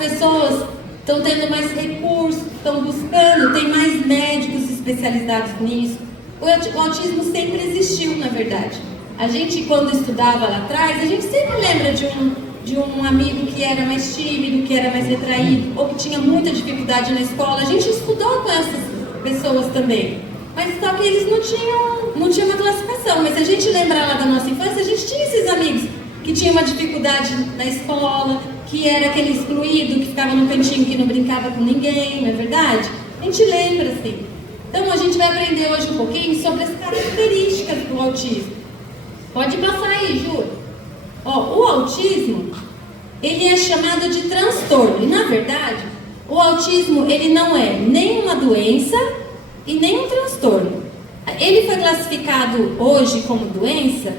pessoas estão tendo mais recursos, estão buscando, tem mais médicos especializados nisso. O autismo sempre existiu, na verdade. A gente, quando estudava lá atrás, a gente sempre lembra de um amigo que era mais tímido, que era mais retraído, ou que tinha muita dificuldade na escola. A gente estudou com essas pessoas também. Mas só que eles não tinham uma classificação. Mas se a gente lembrar lá da nossa infância, a gente tinha esses amigos que tinham uma dificuldade na escola, que era aquele excluído, que ficava no cantinho, que não brincava com ninguém, não é verdade? A gente lembra, assim. Então a gente vai aprender hoje um pouquinho sobre as características do autismo. Pode passar aí, Ju. Ó, o autismo, ele é chamado de transtorno. E, na verdade, o autismo, ele não é nem uma doença e nem um transtorno. Ele foi classificado hoje como doença,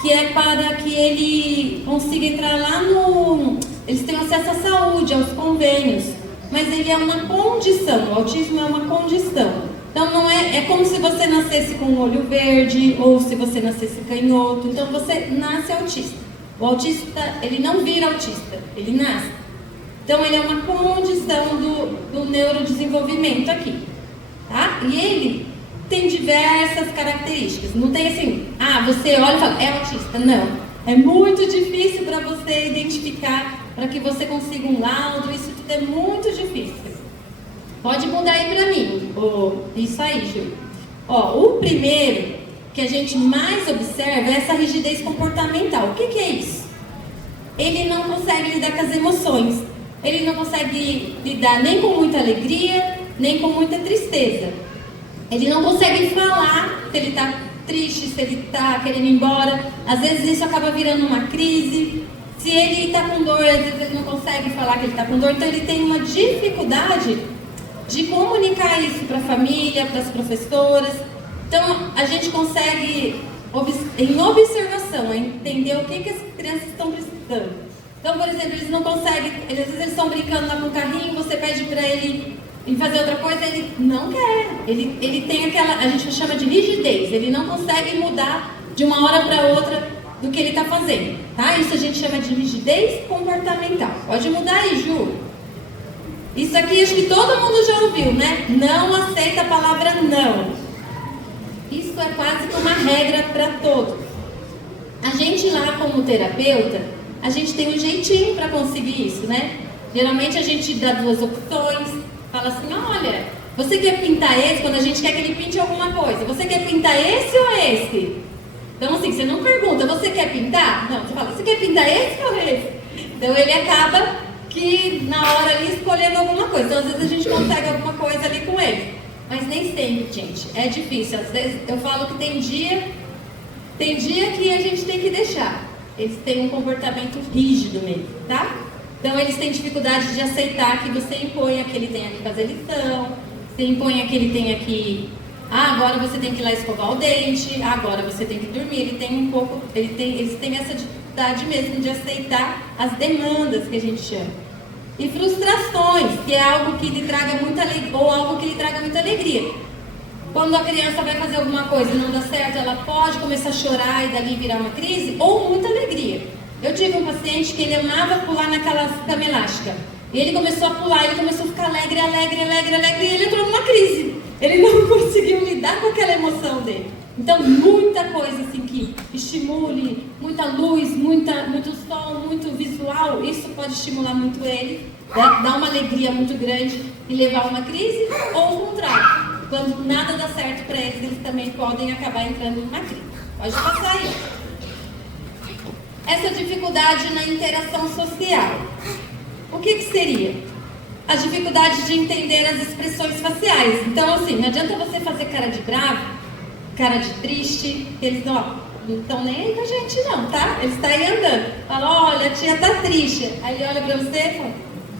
que é para que ele consiga entrar lá no... Eles têm acesso à saúde, aos convênios, mas ele é uma condição, o autismo é uma condição. Então não é como se você nascesse com um olho verde, ou se você nascesse canhoto, então você nasce autista. O autista, ele não vira autista, ele nasce. Então ele é uma condição do neurodesenvolvimento aqui, tá? E ele tem diversas características. Não tem assim, você olha e fala, é autista. Não. É muito difícil para você identificar, para que você consiga um laudo, isso tudo é muito difícil. Pode mudar aí para mim. Isso aí, Ju. O primeiro que a gente mais observa é essa rigidez comportamental. O que é isso? Ele não consegue lidar com as emoções. Ele não consegue lidar nem com muita alegria, nem com muita tristeza. Ele não consegue falar se ele está triste, se ele está querendo ir embora. Às vezes isso acaba virando uma crise. Se ele está com dor, às vezes ele não consegue falar que ele está com dor. Então ele tem uma dificuldade de comunicar isso para a família, para as professoras. Então a gente consegue, em observação, entender o que as crianças estão precisando. Então, por exemplo, eles não conseguem, às vezes eles estão brincando lá com o carrinho, você pede para ele e fazer outra coisa, ele não quer. Ele tem aquela, a gente chama de rigidez, ele não consegue mudar de uma hora para outra do que ele está fazendo, tá? Isso a gente chama de rigidez comportamental. Pode mudar aí, Ju. Isso aqui acho que todo mundo já ouviu, né? Não aceita a palavra não. Isso é quase que uma regra para todos. A gente lá como terapeuta, a gente tem um jeitinho para conseguir isso, né? Geralmente a gente dá duas opções. Fala assim, olha, você quer pintar esse? Quando a gente quer que ele pinte alguma coisa, você quer pintar esse ou esse? Então assim, você não pergunta, você quer pintar? Não, você fala, você quer pintar esse ou esse? Então ele acaba que na hora ali escolhendo alguma coisa. Então às vezes a gente consegue alguma coisa ali com ele. Mas nem sempre, gente, é difícil. Às vezes eu falo que tem dia que a gente tem que deixar. Eles têm um comportamento rígido mesmo, tá? Então eles têm dificuldade de aceitar que você imponha que ele tenha que fazer lição, você imponha que ele tenha que... agora você tem que ir lá escovar o dente, agora você tem que dormir. Eles têm essa dificuldade mesmo de aceitar as demandas que a gente chama. E frustrações, que é algo que lhe traga muita alegria, ou algo que lhe traga muita alegria. Quando a criança vai fazer alguma coisa e não dá certo, ela pode começar a chorar e dali virar uma crise, ou muita alegria. Eu tive um paciente que ele amava pular naquela cama elástica. E ele começou a pular, ele começou a ficar alegre, e ele entrou numa crise. Ele não conseguiu lidar com aquela emoção dele. Então, muita coisa assim que estimule, muita luz, muito som, muito visual, isso pode estimular muito ele, né? Dar uma alegria muito grande e levar a uma crise, ou o contrário. Quando nada dá certo para eles, eles também podem acabar entrando numa crise. Pode passar aí. Essa dificuldade na interação social. O que seria? A dificuldade de entender as expressões faciais. Então, assim, não adianta você fazer cara de bravo, cara de triste, eles não estão nem aí com a gente não, tá? Eles estão aí andando. Fala, olha, a tia tá triste. Aí ele olha pra você e fala,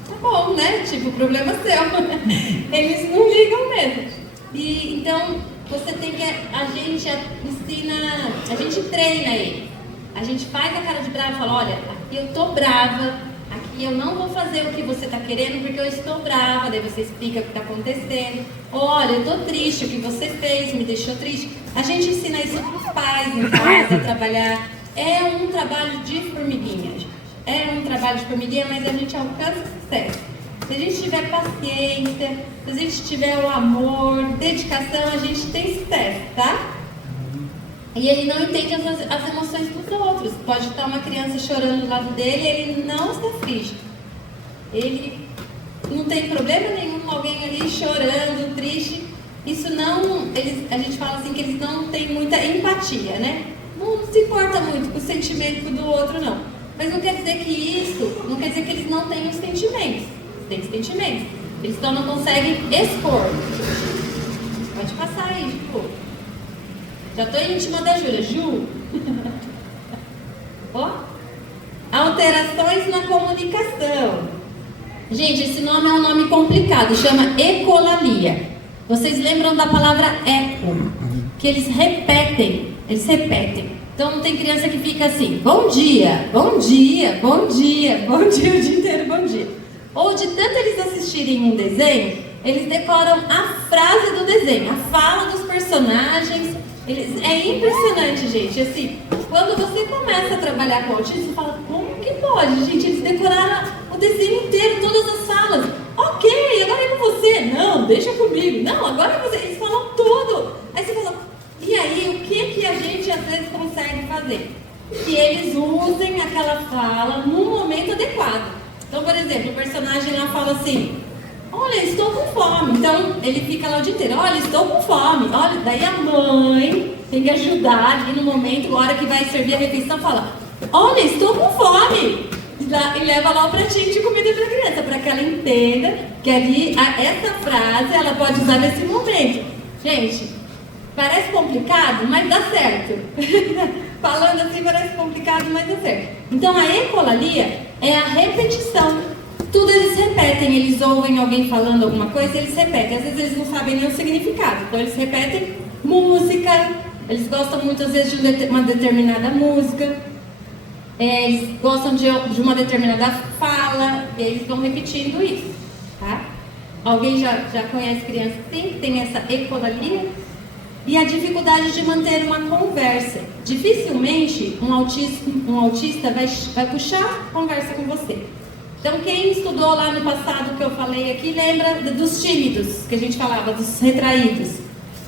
tá bom, né? Tipo, o problema é seu. Eles não ligam mesmo. E, então, você tem que... A gente ensina... A gente treina ele. A gente faz a cara de bravo e fala, olha, aqui eu tô brava, aqui eu não vou fazer o que você tá querendo porque eu estou brava. Daí você explica o que tá acontecendo. Olha, eu tô triste, o que você fez me deixou triste. A gente ensina isso para os pais em casa a trabalhar. É um trabalho de formiguinha, gente. é um trabalho de formiguinha, mas a gente alcança sucesso. Se a gente tiver paciência, se a gente tiver o amor, dedicação, a gente tem sucesso, tá? E ele não entende as emoções dos outros. Pode estar uma criança chorando do lado dele, ele não se aflige. Ele não tem problema nenhum, alguém ali chorando, triste. Isso não, a gente fala assim que eles não têm muita empatia, né? Não se importa muito com o sentimento do outro, não. Mas não quer dizer que isso, não quer dizer que eles não tenham sentimentos. Têm sentimentos. Eles só não conseguem expor. Pode passar aí, tipo. Já estou íntima da Júlia. Ju? Ó. Alterações na comunicação. Gente, esse nome é um nome complicado. Chama ecolalia. Vocês lembram da palavra eco? Que eles repetem. Eles repetem. Então tem criança que fica assim: bom dia, bom dia, bom dia, bom dia o dia inteiro, bom dia. Ou de tanto eles assistirem um desenho, eles decoram a frase do desenho, a fala dos personagens. É impressionante, gente. Assim, quando você começa a trabalhar com autismo, você fala: como que pode, gente? Eles decoraram o desenho inteiro, todas as falas. Ok, agora é com você. Não, deixa comigo. Não, agora é com você. Eles falam tudo. Aí você fala: e aí, o que a gente às vezes consegue fazer? Que eles usem aquela fala no momento adequado. Então, por exemplo, o personagem lá fala assim: olha, estou com fome. Então, ele fica lá o dia inteiro: olha, estou com fome. Olha, daí a mãe tem que ajudar ali no momento, a hora que vai servir a refeição, fala: olha, estou com fome. E leva lá o pratinho de comida para a criança, para que ela entenda que ali, essa frase, ela pode usar nesse momento. Gente, parece complicado, mas dá certo. Falando assim parece complicado, mas dá certo. Então a ecolalia é a repetição. Tudo eles repetem, eles ouvem alguém falando alguma coisa, eles repetem. Às vezes eles não sabem nem o significado, então eles repetem música. Eles gostam muito às vezes de uma determinada música. Eles gostam de uma determinada fala, e eles vão repetindo isso, tá? Alguém já conhece criança assim, que tem essa ecolalia? E a dificuldade de manter uma conversa. Dificilmente um autista vai puxar conversa com você. Então, quem estudou lá no passado que eu falei aqui, lembra dos tímidos, que a gente falava, dos retraídos.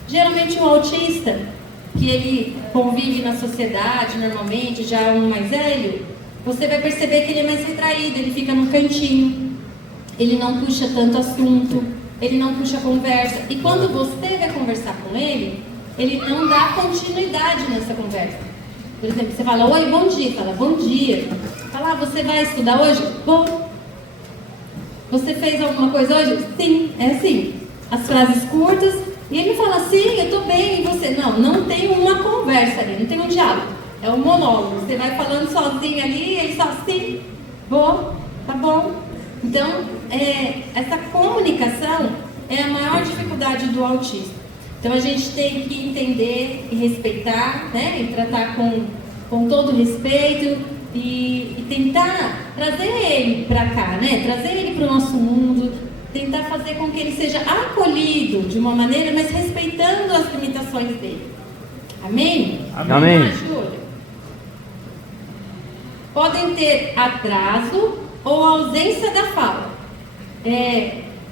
Geralmente o autista, que ele convive na sociedade normalmente, já é um mais velho, você vai perceber que ele é mais retraído, ele fica no cantinho, ele não puxa tanto assunto, ele não puxa conversa. E quando você vai conversar com ele não dá continuidade nessa conversa. Por exemplo, você fala: oi, bom dia. Fala: bom dia. Fala: você vai estudar hoje? Bom. Você fez alguma coisa hoje? Sim. É assim. As frases curtas. E ele fala: sim, eu estou bem. E você? Não tem uma conversa ali, não tem um diálogo. É um monólogo. Você vai falando sozinho ali, ele só: sim, vou, tá bom. Então, essa comunicação é a maior dificuldade do autismo. Então a gente tem que entender e respeitar, né? E tratar com todo respeito e tentar trazer ele para cá, né? Trazer ele para o nosso mundo, tentar fazer com que ele seja acolhido de uma maneira, mas respeitando as limitações dele. Amém? Amém. Júlia? Podem ter atraso ou ausência da fala.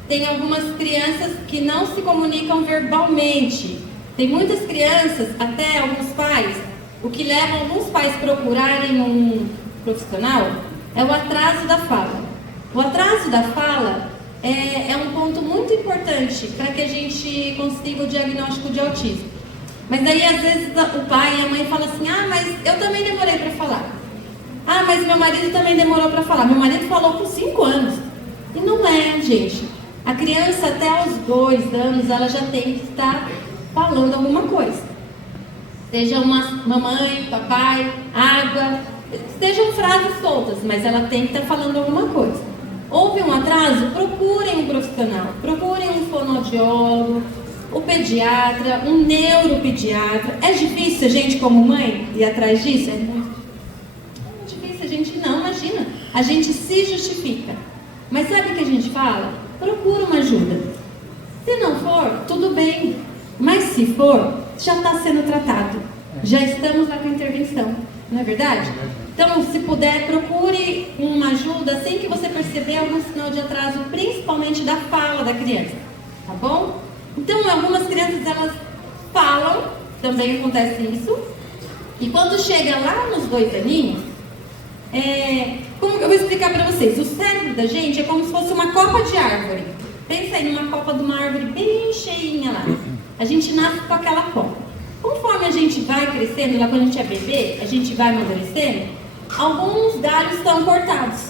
Tem algumas crianças que não se comunicam verbalmente. Tem muitas crianças, até alguns pais, o que leva alguns pais a procurarem um profissional é o atraso da fala. O atraso da fala é um ponto muito importante para que a gente consiga o diagnóstico de autismo. Mas daí às vezes o pai e a mãe falam assim: ah, mas eu também demorei para falar. Ah, mas meu marido também demorou para falar. Meu marido falou com 5 anos. E não é, gente. A criança até aos 2 anos, ela já tem que estar falando alguma coisa. Seja uma mamãe, papai, água, sejam frases soltas, mas ela tem que estar falando alguma coisa. Houve um atraso? Procurem um profissional, procurem um fonoaudiólogo, o pediatra, um neuropediatra. É difícil a gente como mãe ir atrás disso? É muito difícil, a gente não, imagina. A gente se justifica. Mas sabe o que a gente fala? Procura uma ajuda. Se não for, tudo bem. Mas se for, já está sendo tratado. Já estamos lá com a intervenção. Não é verdade? Então, se puder, procure uma ajuda assim que você perceber algum sinal de atraso, principalmente da fala da criança, tá bom? Então, algumas crianças, elas falam, também acontece isso, e quando chega lá nos 2 aninhos, como eu vou explicar para vocês, o cérebro da gente é como se fosse uma copa de árvore. Pensa aí numa copa de uma árvore bem cheinha lá. A gente nasce com aquela copa. Conforme a gente vai crescendo, lá quando a gente é bebê, a gente vai amadurecendo, alguns galhos estão cortados.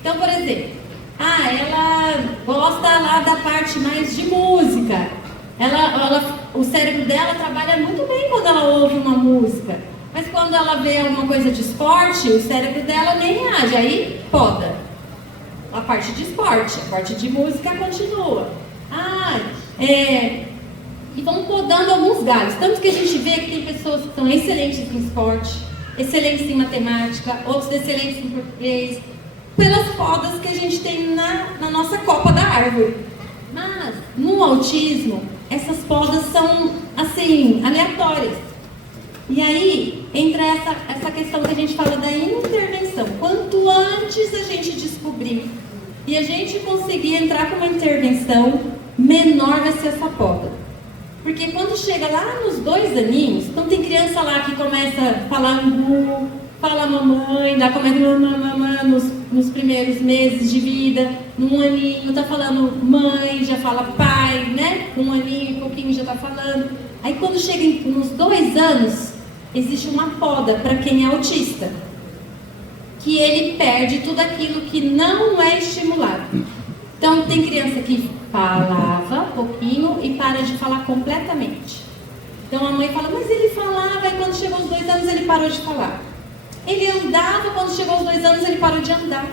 Então, por exemplo, ela gosta lá da parte mais de música. O cérebro dela trabalha muito bem quando ela ouve uma música. Mas quando ela vê alguma coisa de esporte, o cérebro dela nem reage, aí poda. A parte de esporte, a parte de música continua. E vão podando alguns galhos. Tanto que a gente vê que tem pessoas que são excelentes em esporte, excelentes em matemática, outros excelentes em português, pelas podas que a gente tem na nossa copa da árvore. Mas, no autismo, essas podas são, assim, aleatórias. E aí, entra essa questão que a gente fala da intervenção. Quanto antes a gente descobrir e a gente conseguir entrar com uma intervenção, menor vai ser essa poda. Porque quando chega lá nos 2 aninhos, então tem criança lá que começa a falar fala mamãe, já começa mamãe nos primeiros meses de vida, num aninho tá falando mãe, já fala pai, né? 1 aninho e pouquinho já tá falando. Aí quando chega nos 2 anos, existe uma poda para quem é autista, que ele perde tudo aquilo que não é estimulado. Então tem criança que falava pouquinho e para de falar completamente. Então a mãe fala, mas ele falava, e quando chegou aos 2 anos ele parou de falar. Ele andava, quando chegou aos 2 anos ele parou de andar.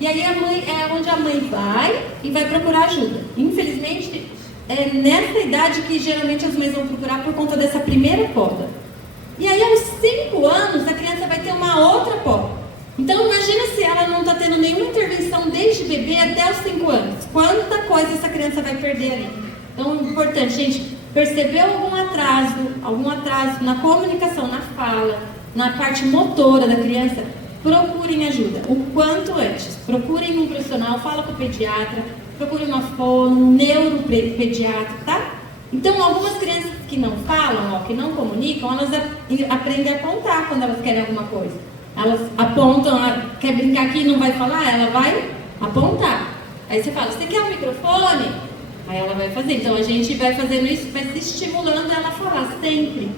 E aí é onde a mãe vai e vai procurar ajuda. Infelizmente, é nessa idade que geralmente as mães vão procurar por conta dessa primeira poda. E aí aos 5 anos a criança vai ter uma outra poda. Então imagina se ela não está tendo nenhuma intervenção desde bebê até os 5 anos. Quanta coisa essa criança vai perder ali. Então é importante, gente, percebeu algum atraso na comunicação, na fala, na parte motora da criança, procurem ajuda o quanto antes. Procurem um profissional, fala com o pediatra, procurem uma fono, um neuropediatra, tá? Então algumas crianças que não falam, que não comunicam, elas aprendem a apontar quando elas querem alguma coisa. Elas apontam, quer brincar aqui e não vai falar, ela vai apontar. Aí você fala, você quer um microfone? Aí ela vai fazer. Então a gente vai fazendo isso, vai se estimulando ela a falar sempre.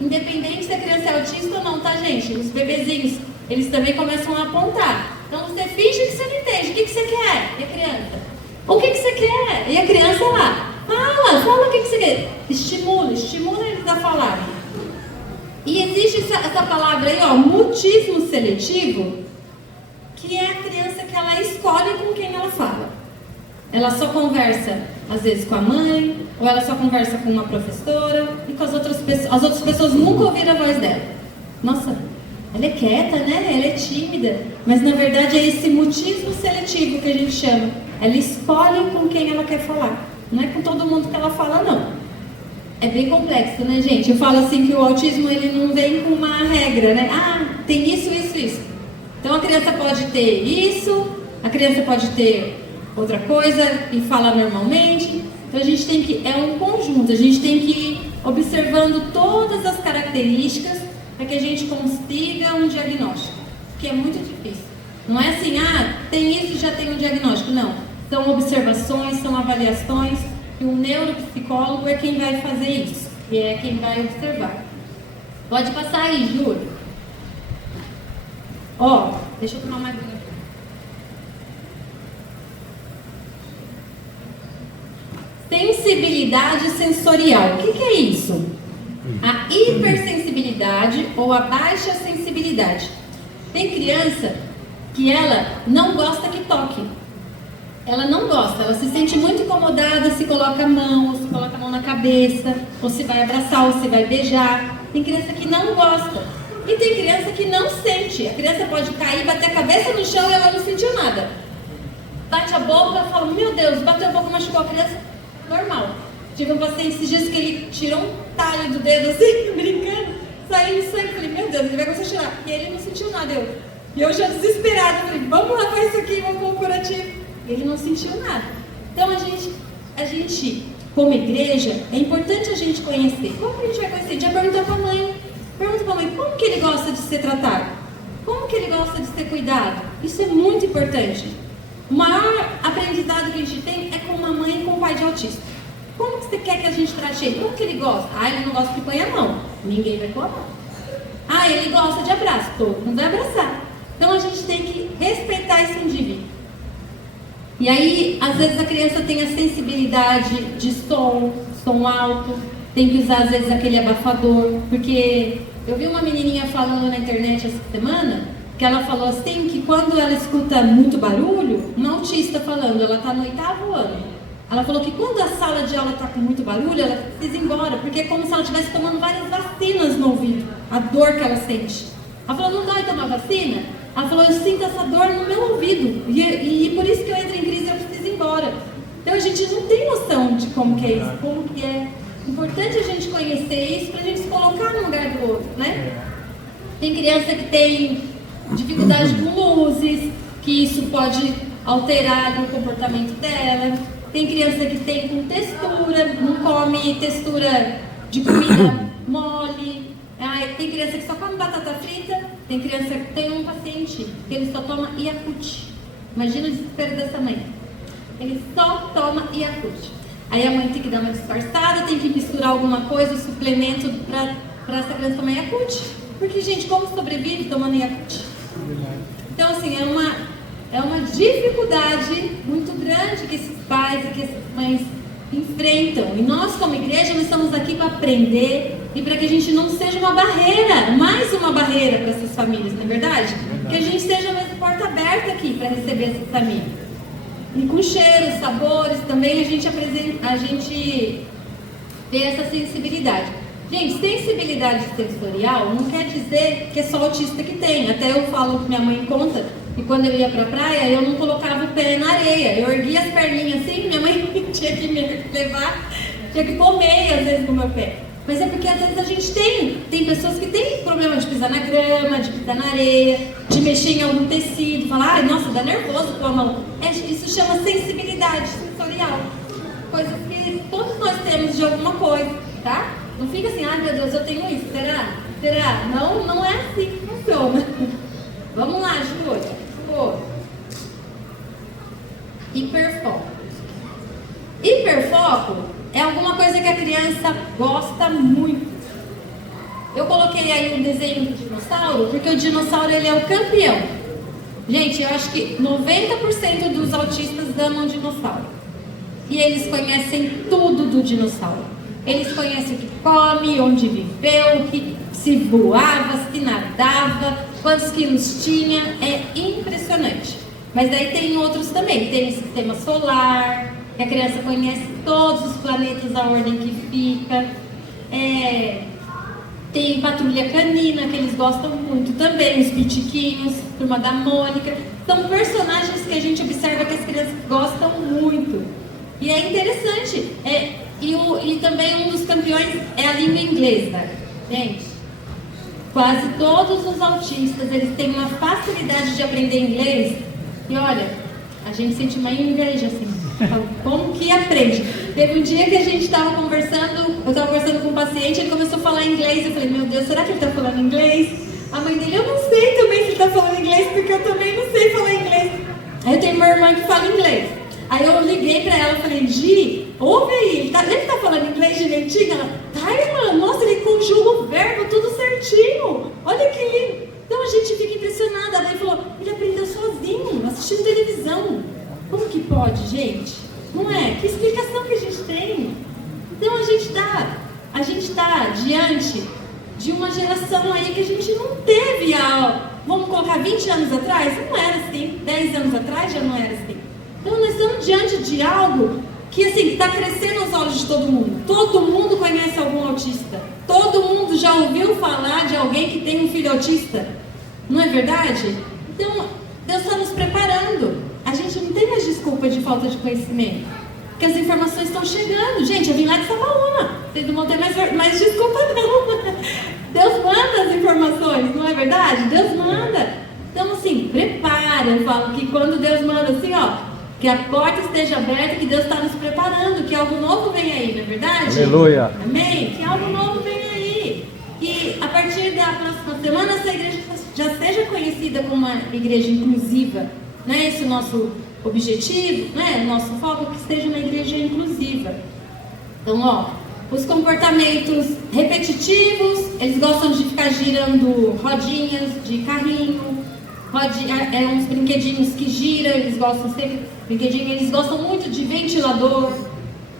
Independente se a criança é autista ou não, tá, gente? Os bebezinhos, eles também começam a apontar. Então você finge que você não entende. O que você quer? E a criança? O que você quer? E a criança lá? Fala o que você quer. Estimula eles a falar. E existe essa palavra aí, mutismo seletivo, que é a criança que ela escolhe com quem ela fala. Ela só conversa, às vezes, com a mãe, ou ela só conversa com uma professora, e com as outras pessoas. As outras pessoas nunca ouviram a voz dela. Nossa, ela é quieta, né? Ela é tímida. Mas, na verdade, é esse mutismo seletivo que a gente chama. Ela escolhe com quem ela quer falar. Não é com todo mundo que ela fala, não. É bem complexo, né, gente? Eu falo assim que o autismo, ele não vem com uma regra, né? Tem isso. Então, a criança pode ter isso, a criança pode ter outra coisa e falar normalmente. Então, a gente tem que... É um conjunto. A gente tem que ir observando todas as características para que a gente consiga um diagnóstico. Que é muito difícil. Não é assim, tem isso e já tem um diagnóstico. Não. São observações, são avaliações. E o neuropsicólogo é quem vai fazer isso, e é quem vai observar. Pode passar aí, Júlio. Deixa eu tomar mais uma aqui. Sensibilidade sensorial. O que é isso? A hipersensibilidade ou a baixa sensibilidade. Tem criança que ela não gosta que toque. Ela não gosta, ela se sente muito incomodada se coloca a mão, ou se coloca a mão na cabeça, ou se vai abraçar, ou se vai beijar. Tem criança que não gosta. E tem criança que não sente. A criança pode cair, bater a cabeça no chão e ela não sentiu nada. Bate a boca, fala, meu Deus, bateu a boca, machucou a criança. Normal. Tive um paciente esses dias que ele tirou um talho do dedo assim, brincando. saindo sangue. Eu falei, meu Deus, ele vai começar a chorar. E ele não sentiu nada. E eu já desesperada, falei, vamos lá, faz isso aqui, vamos para o curativo. Ele não sentiu nada. Então a gente, como igreja, é importante a gente conhecer. Como que a gente vai conhecer? Já perguntar para a mãe. Pergunta para a mãe, como que ele gosta de ser tratado? Como que ele gosta de ser cuidado? Isso é muito importante. O maior aprendizado que a gente tem é com uma mãe e com um pai de autista. Como que você quer que a gente trate ele? Como que ele gosta? Ah, ele não gosta que põe a mão. Ninguém vai pôr a mão. Ah, ele gosta de abraço. Todo mundo vai abraçar. Então a gente tem que respeitar esse indivíduo. E aí, às vezes a criança tem a sensibilidade de som alto, tem que usar às vezes aquele abafador, porque eu vi uma menininha falando na internet essa semana, que ela falou assim, que quando ela escuta muito barulho, uma autista falando, ela está no 8º ano, ela falou que quando a sala de aula está com muito barulho, ela precisa ir embora, porque é como se ela estivesse tomando várias vacinas no ouvido, a dor que ela sente. Ela falou, não dói tomar vacina? Ela falou, eu sinto essa dor no meu ouvido, e por isso que eu entro em crise e eu preciso ir embora. Então a gente não tem noção de como que é isso, como que é importante a gente conhecer isso para a gente se colocar no lugar do outro, né? Tem criança que tem dificuldade com luzes, que isso pode alterar o comportamento dela. Tem criança que tem com textura, não come textura de comida mole. Tem criança que só come batata frita. Tem criança que tem um paciente que ele só toma Yakult. Imagina o desespero dessa mãe. Ele só toma Yakult. Aí a mãe tem que dar uma disfarçada, tem que misturar alguma coisa, suplemento para essa criança tomar Yakult. Porque, gente, como sobrevive tomando Yakult? Então, assim, é uma dificuldade muito grande que esses pais e que essas mães enfrentam. E nós, como igreja, nós estamos aqui para aprender e para que a gente não seja uma barreira, mais uma barreira para essas famílias, não é verdade? Que a gente seja uma porta aberta aqui para receber essas famílias. E com cheiros, sabores, também a gente vê essa sensibilidade. Gente, sensibilidade sensorial não quer dizer que é só autista que tem. Até eu falo que minha mãe conta que quando eu ia pra praia, eu não colocava o pé na areia. Eu erguia as perninhas assim, minha mãe tinha que me levar, tinha que pôr meia às vezes no meu pé. Mas é porque às vezes a gente tem pessoas que têm problema de pisar na grama, de pisar na areia, de mexer em algum tecido, falar, ai, nossa, dá nervoso com a mão. Isso chama sensibilidade sensorial. Coisas que todos nós temos de alguma coisa, tá? Não fica assim, ai meu Deus, eu tenho isso, será? Será? Não é assim que funciona. Vamos lá, Júlia. Hiperfoco. Hiperfoco é alguma coisa que a criança gosta muito. Eu coloquei aí um desenho do dinossauro, porque o dinossauro ele é o campeão. Gente, eu acho que 90% dos autistas amam dinossauro. E eles conhecem tudo do dinossauro. Eles conhecem o que come, onde viveu, se voava, se nadava, quantos quilos tinha. É impressionante. Mas daí tem outros também. Tem o sistema solar, que a criança conhece todos os planetas, a ordem que fica. Tem Patrulha Canina, que eles gostam muito também. Os Pitiquinhos, Turma da Mônica. São personagens que a gente observa que as crianças gostam muito. E é interessante. E também um dos campeões é a língua inglesa. Gente, quase todos os autistas, eles têm uma facilidade de aprender inglês. E olha, a gente sente uma inveja assim. Como que aprende? Teve um dia que a gente estava conversando, eu estava conversando com um paciente, ele começou a falar inglês. Eu falei, meu Deus, será que ele está falando inglês? A mãe dele, eu não sei também se ele está falando inglês, porque eu também não sei falar inglês. Aí eu tenho uma irmã que fala inglês. Aí eu liguei pra ela e falei, Gi, ouve aí, ele tá falando inglês direitinho? Ela, tá, irmã, nossa, ele conjuga o verbo tudo certinho. Olha que lindo. Então a gente fica impressionada. Daí falou, ele aprendeu sozinho, assistindo televisão. Como que pode, gente? Não é? Que explicação que a gente tem? Então a gente tá diante de uma geração aí que a gente não teve vamos colocar 20 anos atrás? Não era assim. 10 anos atrás já não era assim. Então nós estamos diante de algo que assim, está crescendo aos olhos de todo mundo. Todo mundo conhece algum autista. Todo mundo já ouviu falar de alguém que tem um filho autista. Não é verdade? Então, Deus está nos preparando. A gente não tem mais desculpa de falta de conhecimento. Porque as informações estão chegando. Gente, eu vim lá de Sabaúna. Vocês não vão ter mais desculpa não. Deus manda as informações, não é verdade? Deus manda. Então assim, prepara. Eu falo que quando Deus manda assim, ó, que a porta esteja aberta, que Deus está nos preparando, que algo novo vem aí, não é verdade? Aleluia. Amém? Que algo novo vem aí. E a partir da próxima semana, essa igreja já seja conhecida como uma igreja inclusiva. Não é esse o nosso objetivo, né? Nosso foco, que seja uma igreja inclusiva. Então, ó, os comportamentos repetitivos, eles gostam de ficar girando rodinhas de carrinho, uns brinquedinhos que giram, eles gostam sempre, brinquedinho, eles gostam muito de ventilador,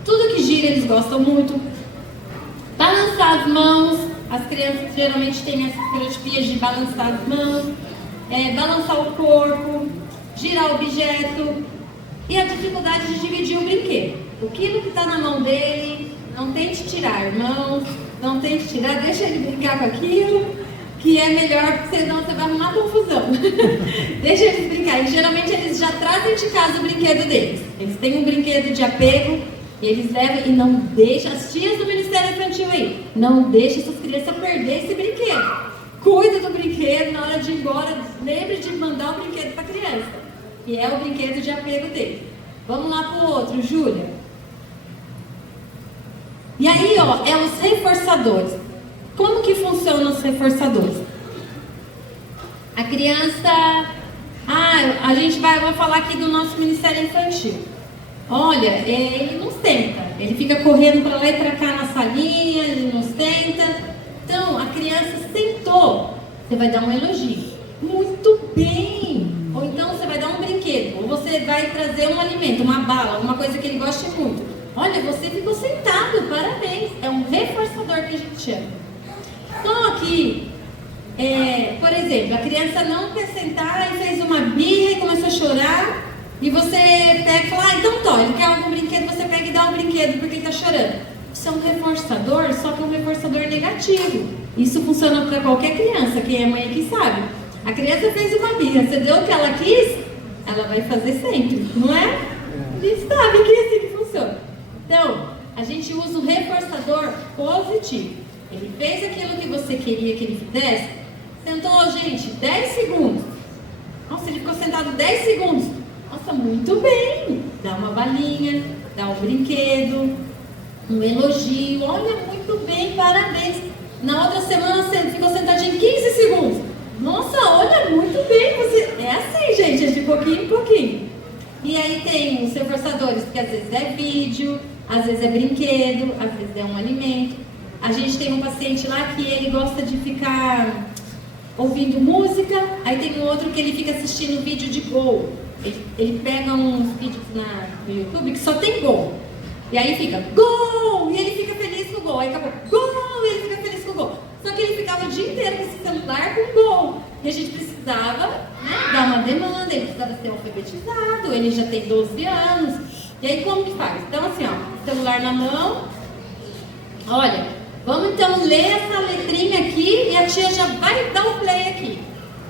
tudo que gira eles gostam muito. Balançar as mãos, as crianças geralmente têm essa estereotipia de balançar as mãos, balançar o corpo, girar o objeto, e a dificuldade de dividir o brinquedo. Aquilo que está na mão dele, não tente tirar, irmãos, não tente tirar, deixa ele brincar com aquilo, que é melhor, porque senão você vai arrumar confusão. Deixa eles brincar. E geralmente eles já trazem de casa o brinquedo deles. Eles têm um brinquedo de apego, e eles levam e não deixam, as tias do Ministério Infantil aí, não deixa essas crianças perder esse brinquedo. Cuida do brinquedo, na hora de ir embora, lembre de mandar o brinquedo para a criança, que é o brinquedo de apego dele. Vamos lá para o outro, Júlia. E aí, ó, é os reforçadores. Como que funcionam os reforçadores? A criança... eu vou falar aqui do nosso Ministério Infantil. Olha, ele não senta. Ele fica correndo para lá e para cá na salinha, ele não senta. Então, a criança sentou. Você vai dar um elogio. Muito bem! Ou então você vai dar um brinquedo. Ou você vai trazer um alimento, uma bala, alguma coisa que ele goste muito. Olha, você ficou sentado, parabéns. É um reforçador que a gente chama. Só que, por exemplo, a criança não quer sentar e fez uma birra e começou a chorar, e você pega e fala, então tá, ele quer algum brinquedo, você pega e dá um brinquedo porque ele está chorando. Isso é um reforçador, só que é um reforçador negativo. Isso funciona para qualquer criança, quem é mãe aqui sabe. A criança fez uma birra, você deu o que ela quis, ela vai fazer sempre, não é? A gente sabe que é assim que funciona. Então, a gente usa um reforçador positivo. Ele fez aquilo que você queria que ele fizesse. Sentou, gente, 10 segundos. Nossa, ele ficou sentado 10 segundos. Nossa, muito bem. Dá uma balinha, dá um brinquedo, um elogio. Olha, muito bem, parabéns. Na outra semana, você ficou sentadinho 15 segundos. Nossa, olha, muito bem. Você... É assim, gente, é de pouquinho em pouquinho. E aí tem os reforçadores, que às vezes é vídeo, às vezes é brinquedo, às vezes é um alimento. A gente tem um paciente lá que ele gosta de ficar ouvindo música, aí tem um outro que ele fica assistindo vídeo de gol. Ele pega uns vídeos no YouTube que só tem gol. E aí fica gol! E ele fica feliz com o gol. Aí acabou gol! E ele fica feliz com o gol. Só que ele ficava o dia inteiro com esse celular com gol. E a gente precisava, né, dar uma demanda, ele precisava ser alfabetizado, ele já tem 12 anos. E aí como que faz? Então assim, ó, celular na mão, olha... Vamos então ler essa letrinha aqui e a tia já vai dar o play aqui.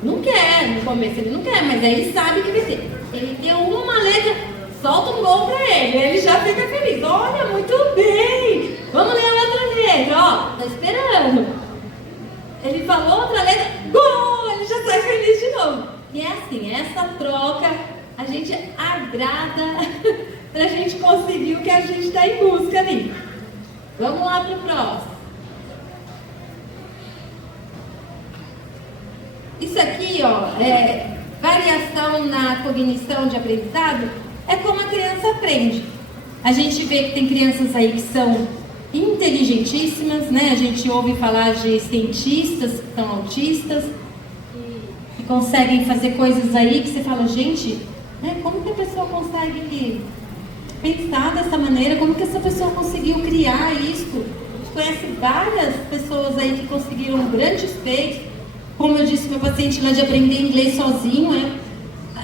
Não quer, no começo ele não quer, mas aí ele sabe que vai ter. Ele deu uma letra, solta um gol pra ele, ele já fica feliz. Olha, muito bem! Vamos ler a outra letra, ó, tá esperando. Ele falou outra letra, gol! Ele já sai feliz de novo. E é assim, essa troca a gente agrada pra gente conseguir o que a gente tá em busca ali. Vamos lá pro próximo. Isso aqui, ó, variação na cognição de aprendizado, é como a criança aprende. A gente vê que tem crianças aí que são inteligentíssimas, né? A gente ouve falar de cientistas que são autistas, que conseguem fazer coisas aí que você fala, gente, né, como que a pessoa consegue pensar dessa maneira? Como que essa pessoa conseguiu criar isso? A gente conhece várias pessoas aí que conseguiram grandes feitos. Como eu disse, meu paciente lá de aprender inglês sozinho,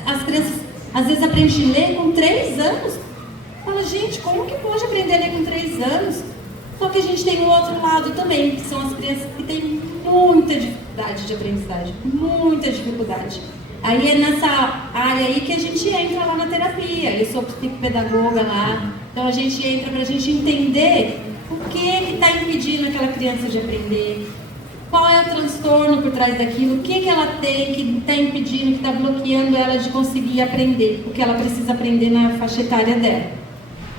as crianças às vezes aprendem a ler com 3 anos. Fala, gente, como que pode aprender a ler com 3 anos? Só que a gente tem um outro lado também, que são as crianças que têm muita dificuldade de aprendizagem, muita dificuldade. Aí é nessa área aí que a gente entra lá na terapia. Eu sou psicopedagoga lá, então a gente entra para a gente entender o que está impedindo aquela criança de aprender, qual é o transtorno por trás daquilo, o que ela tem que está impedindo, que está bloqueando ela de conseguir aprender, o que ela precisa aprender na faixa etária dela.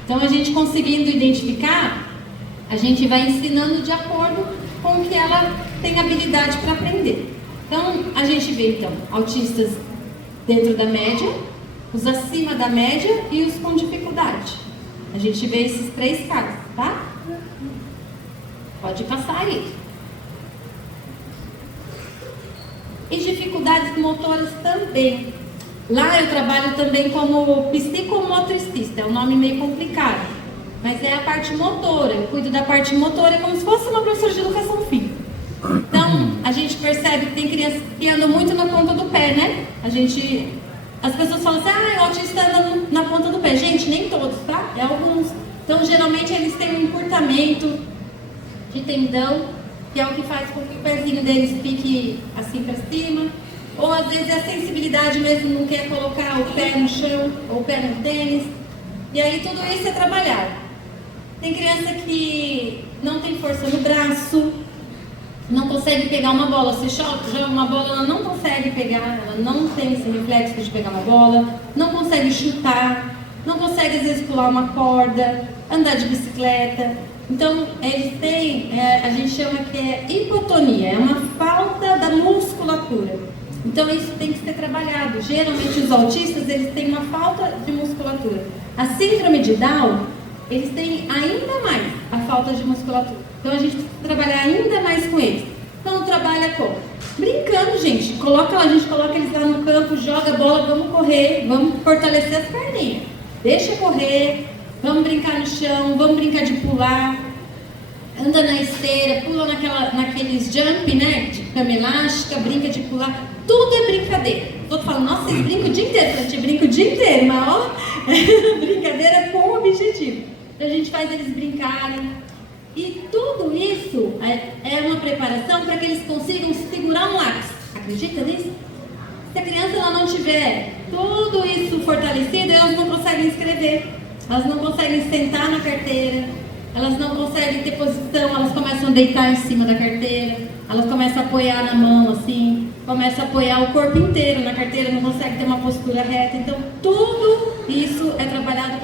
Então a gente conseguindo identificar, a gente vai ensinando de acordo com o que ela tem habilidade para aprender. Então, a gente vê, autistas dentro da média, os acima da média e os com dificuldade. A gente vê esses 3 casos, tá? Pode passar aí. E dificuldades motoras também. Lá eu trabalho também como psicomotricista, é um nome meio complicado, mas é a parte motora. Eu cuido da parte motora como se fosse uma professora de educação física. Então, a gente percebe que tem crianças que andam muito na ponta do pé, né? As pessoas falam assim, o autista anda na ponta do pé. Gente, nem todos, tá? É alguns. Então, geralmente, eles têm um encurtamento de tendão, que é o que faz com que o pezinho deles fique assim para cima. Ou, às vezes, a sensibilidade mesmo não quer colocar o pé no chão ou o pé no tênis. E aí, tudo isso é trabalhado. Tem criança que não tem força no braço, não consegue pegar uma bola. Você joga uma bola, ela não consegue pegar, ela não tem esse reflexo de pegar uma bola, não consegue chutar, não consegue às vezes pular uma corda, andar de bicicleta. Então, eles têm, a gente chama que é hipotonia, é uma falta da musculatura. Então, isso tem que ser trabalhado. Geralmente, os autistas, eles têm uma falta de musculatura. A síndrome de Down, eles têm ainda mais a falta de musculatura. Então a gente precisa trabalhar ainda mais com eles. Então trabalha como? Brincando, gente. A gente coloca eles lá no campo, joga a bola, vamos correr, vamos fortalecer as perninhas. Deixa correr, vamos brincar no chão, vamos brincar de pular. Anda na esteira, pula naqueles jump, né? De cama elástica, brinca de pular. Tudo é brincadeira. Todo mundo fala, nossa, vocês brincam o dia inteiro. A gente brinca o dia inteiro, mas ó, brincadeira com objetivo. Então a gente faz eles brincarem. E tudo isso é uma preparação para que eles consigam segurar um lápis. Acredita nisso? Se a criança ela não tiver tudo isso fortalecido, elas não conseguem escrever. Elas não conseguem sentar na carteira. Elas não conseguem ter posição. Elas começam a deitar em cima da carteira. Elas começam a apoiar na mão assim. Começam a apoiar o corpo inteiro na carteira. Não conseguem ter uma postura reta. Então tudo isso é trabalhado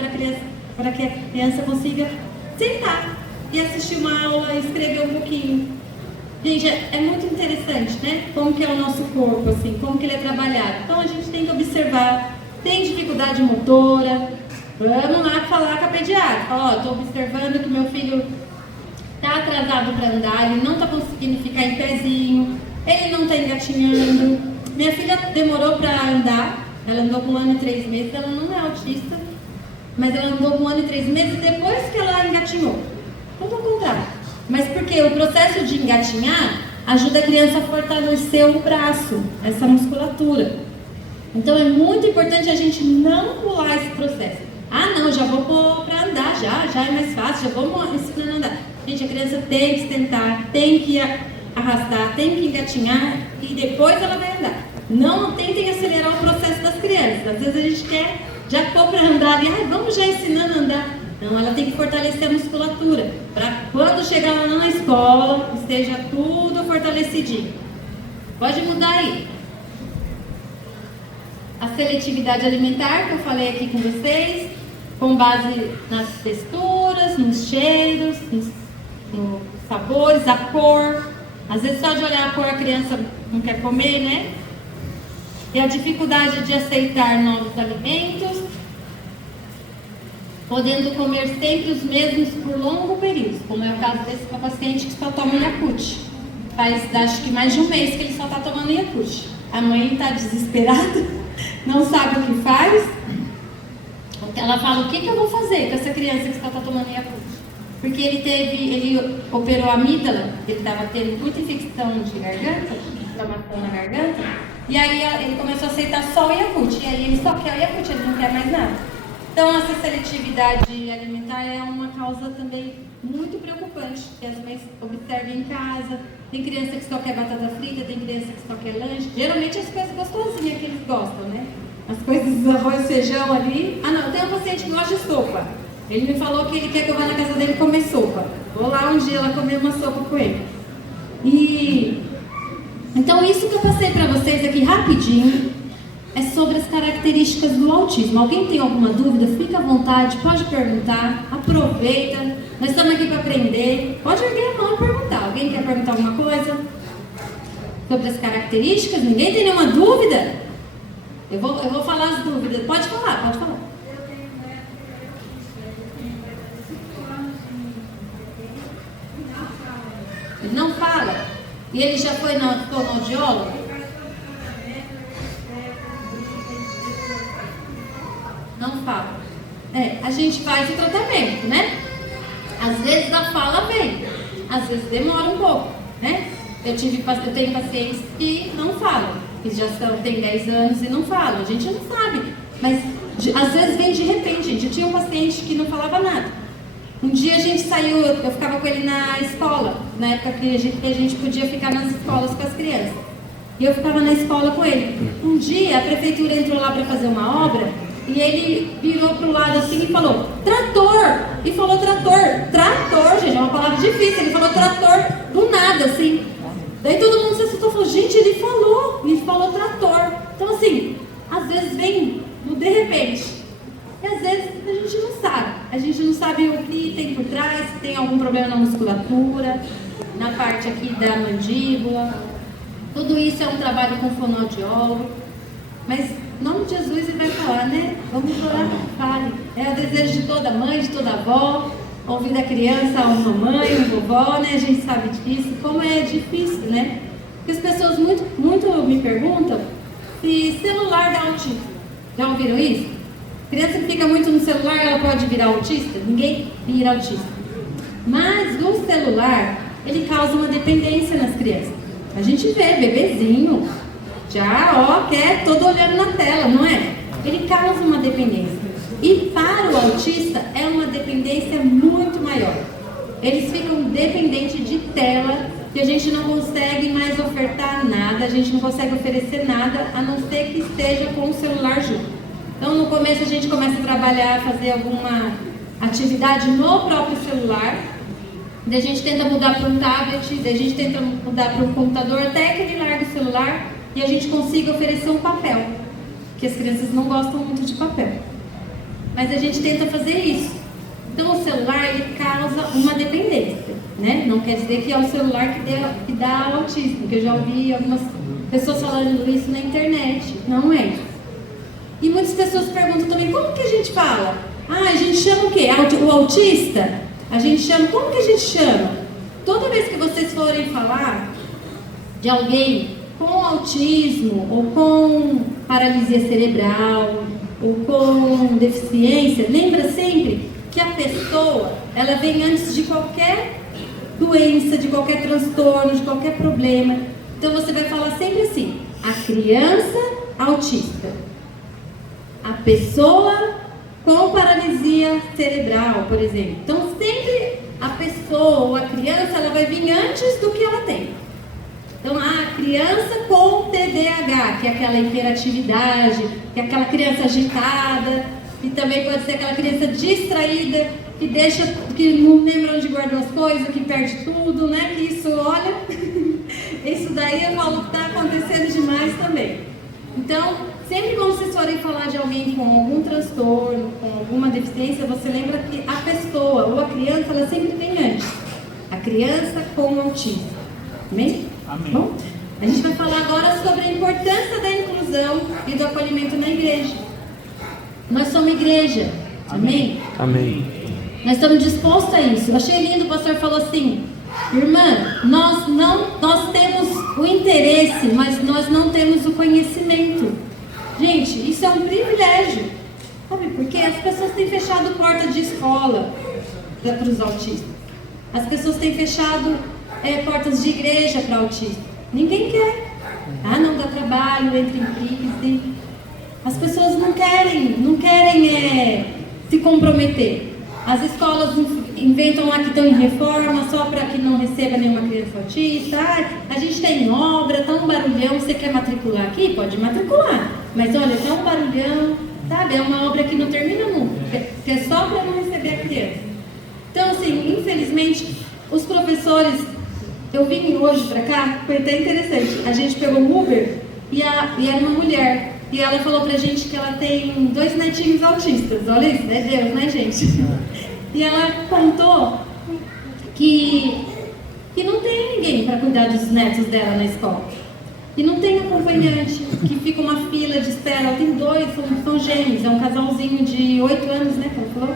para que a criança consiga sentar e assistir uma aula, escrever um pouquinho. Gente, é muito interessante, né? Como que é o nosso corpo, assim, como que ele é trabalhado. Então a gente tem que observar, tem dificuldade motora, vamos lá falar com a pediatra. Fala, estou observando que meu filho está atrasado para andar, ele não está conseguindo ficar em pezinho, ele não está engatinhando. Minha filha demorou para andar, ela andou com 1 ano e 3 meses, ela não é autista, mas ela andou com 1 ano e 3 meses depois que ela engatinhou. Tudo ao contrário. Mas porque o processo de engatinhar ajuda a criança a fortalecer o braço, essa musculatura. Então é muito importante a gente não pular esse processo. Não, já vou pôr para andar, já é mais fácil, já vamos ensinando a andar. Gente, a criança tem que sentar, tem que arrastar, tem que engatinhar e depois ela vai andar. Não tentem acelerar o processo das crianças. Às vezes a gente quer já pôr para andar ali, vamos já ensinando a andar. Não, ela tem que fortalecer a musculatura, para quando chegar lá na escola, esteja tudo fortalecidinho. Pode mudar aí. A seletividade alimentar, que eu falei aqui com vocês, com base nas texturas, nos cheiros, nos sabores, a cor. Às vezes só de olhar a cor a criança não quer comer, né? E a dificuldade de aceitar novos alimentos, podendo comer sempre os mesmos por longo período, como é o caso desse paciente que só toma Yakult. Faz acho que mais de 1 mês que ele só está tomando Yakult. A mãe está desesperada, não sabe o que faz. Ela fala, o que eu vou fazer com essa criança que só está tomando Yakult? Porque ele operou a amígdala, ele estava tendo muita infecção de garganta, inflamação na garganta, e aí ele começou a aceitar só o Yakult, e aí ele só quer o Yakult, ele não quer mais nada. Então, essa seletividade alimentar é uma causa também muito preocupante, que as mães observem em casa. Tem criança que só quer batata frita, tem criança que só quer lanche. Geralmente as coisas gostosinhas que eles gostam, né? As coisas arroz, feijão ali. Ah não, tem um paciente que gosta de sopa. Ele me falou que ele quer que eu vá na casa dele comer sopa. Vou lá um dia lá comer uma sopa com ele. Então isso que eu passei para vocês aqui rapidinho é sobre as características do autismo. Alguém tem alguma dúvida? Fica à vontade, pode perguntar, aproveita. Nós estamos aqui para aprender. Pode erguer a mão e perguntar. Alguém quer perguntar alguma coisa sobre as características? Ninguém tem nenhuma dúvida? Eu vou falar as dúvidas. Pode falar, pode falar. Ele não fala? E ele já foi no fonoaudiólogo? Não fala. A gente faz o tratamento, né? Às vezes a fala vem, às vezes demora um pouco, né? Eu tenho pacientes que não falam, que já têm 10 anos e não falam. A gente não sabe, mas às vezes vem de repente. Gente, eu tinha um paciente que não falava nada. Um dia a gente saiu, eu ficava com ele na escola, na época que a gente podia ficar nas escolas com as crianças. E eu ficava na escola com ele. Um dia a prefeitura entrou lá para fazer uma obra e ele virou para o lado assim e falou, trator! E falou trator. Trator, gente, é uma palavra difícil. Ele falou trator do nada, assim. Daí todo mundo se assustou e falou, gente, ele falou trator. Então assim, às vezes vem de repente. E às vezes a gente não sabe. A gente não sabe o que tem por trás, se tem algum problema na musculatura, na parte aqui da mandíbula. Tudo isso é um trabalho com fonoaudiólogo. Mas, em nome de Jesus, ele vai falar, né? Vamos orar, fale. É o desejo de toda mãe, de toda avó. Ouvir da criança uma mãe, uma vovó, né? A gente sabe disso. Como é difícil, né? Porque as pessoas muito me perguntam se celular dá autismo. Já ouviram isso? Criança que fica muito no celular, ela pode virar autista? Ninguém vira autista. Mas o celular, ele causa uma dependência nas crianças. A gente vê, bebezinho, já, quer todo olhando na tela, não é? Ele causa uma dependência. E para o autista, é uma dependência muito maior. Eles ficam dependentes de tela, que a gente não consegue mais ofertar nada, a gente não consegue oferecer nada, a não ser que esteja com o celular junto. Então, no começo, a gente começa a trabalhar, fazer alguma atividade no próprio celular. Daí a gente tenta mudar para um tablet, daí a gente tenta mudar para um computador, até que ele larga o celular e a gente consiga oferecer um papel. Porque as crianças não gostam muito de papel. Mas a gente tenta fazer isso. Então, o celular, ele causa uma dependência, né? Não quer dizer que é o celular que dá autismo, porque eu já ouvi algumas pessoas falando isso na internet. Não é. E muitas pessoas perguntam também, como que a gente fala? A gente chama o quê? O autista? A gente chama, como que a gente chama? Toda vez que vocês forem falar de alguém com autismo, ou com paralisia cerebral, ou com deficiência, lembra sempre que a pessoa, ela vem antes de qualquer doença, de qualquer transtorno, de qualquer problema. Então você vai falar sempre assim, a criança autista. A pessoa com paralisia cerebral, por exemplo. Então, sempre a pessoa ou a criança, ela vai vir antes do que ela tem. Então, a criança com TDAH, que é aquela hiperatividade, que é aquela criança agitada, e também pode ser aquela criança distraída, que não lembra onde guardou as coisas, que perde tudo, né? Que isso, olha, isso daí eu falo que está acontecendo demais também. Então, sempre quando vocês forem falar de alguém com algum transtorno, com alguma deficiência, você lembra que a pessoa ou a criança, ela sempre vem antes. A criança com autismo. Amém? Amém. Bom, a gente vai falar agora sobre a importância da inclusão e do acolhimento na igreja. Nós somos igreja. Amém? Amém. Nós estamos dispostos a isso. Eu achei lindo, o pastor falou assim, irmã, nós temos o interesse, mas nós não temos o conhecimento. Gente, isso é um privilégio, sabe? Porque as pessoas têm fechado porta de escola para os autistas. As pessoas têm fechado portas de igreja para autistas. Ninguém quer. Não dá trabalho, entra em crise. As pessoas não querem se comprometer. As escolas inventam lá que estão em reforma só para que não receba nenhuma criança autista. A gente está em obra, tá um barulhão, você quer matricular aqui? Pode matricular. Mas olha, tá um barulhão, sabe? É uma obra que não termina nunca, que é só para não receber a criança. Então, assim, infelizmente, os professores... Eu vim hoje para cá, foi até interessante. A gente pegou um Uber e era uma mulher. E ela falou pra gente que ela tem 2 netinhos autistas. Olha isso, é Deus, né, gente? E ela contou que não tem ninguém para cuidar dos netos dela na escola. E não tem acompanhante, que fica uma fila de espera. Ela tem 2, são gêmeos, é um casalzinho de 8 anos, né, que ela falou.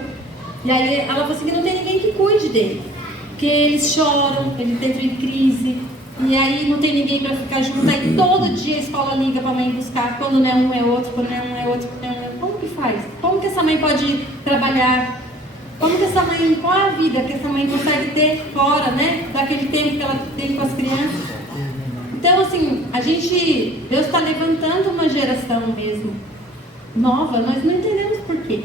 E aí ela falou assim que não tem ninguém que cuide dele. Porque eles choram, eles entram em crise, e aí não tem ninguém para ficar junto. Aí todo dia a escola liga para a mãe buscar, quando não é um é outro, quando não é um é outro, quando não é um é outro. Como que faz? Como que essa mãe pode trabalhar? Como que essa mãe, qual a vida que essa mãe consegue ter fora, né, daquele tempo que ela tem com as crianças? Então, assim, Deus está levantando uma geração mesmo nova, nós não entendemos por quê.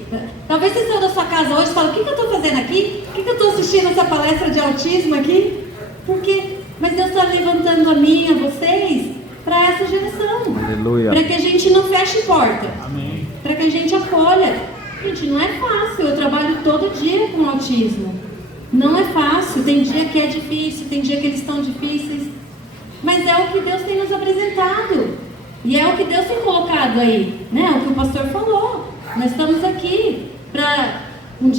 Talvez você saiu da sua casa hoje e fala, o que eu estou fazendo aqui? Por que eu estou assistindo essa palestra de autismo aqui? Por quê? Mas Deus está levantando a mim, a vocês, para essa geração. Aleluia. Para que a gente não feche porta. Amém. Para que a gente acolha. Gente, não é fácil, eu trabalho todo dia com autismo. Não é fácil, tem dia que é difícil, tem dia que eles estão difíceis. Mas é o que Deus tem nos apresentado. E é o que Deus tem colocado aí, né? O que o pastor falou. Nós estamos aqui para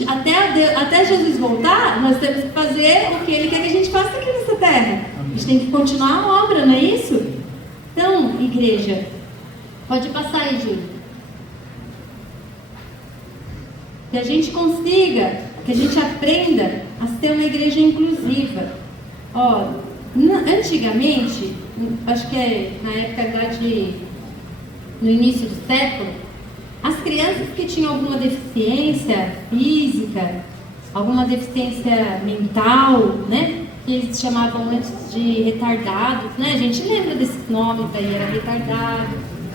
até Jesus voltar, nós temos que fazer o que Ele quer que a gente faça aqui nessa terra. A gente tem que continuar a obra, não é isso? Então, igreja, pode passar aí, Júlio. Que a gente consiga, que a gente aprenda a ser uma igreja inclusiva. Ó, antigamente, acho que é na época lá no início do século, as crianças que tinham alguma deficiência física, alguma deficiência mental, né, que eles chamavam antes de retardados, né, a gente lembra desses nomes aí, era retardado,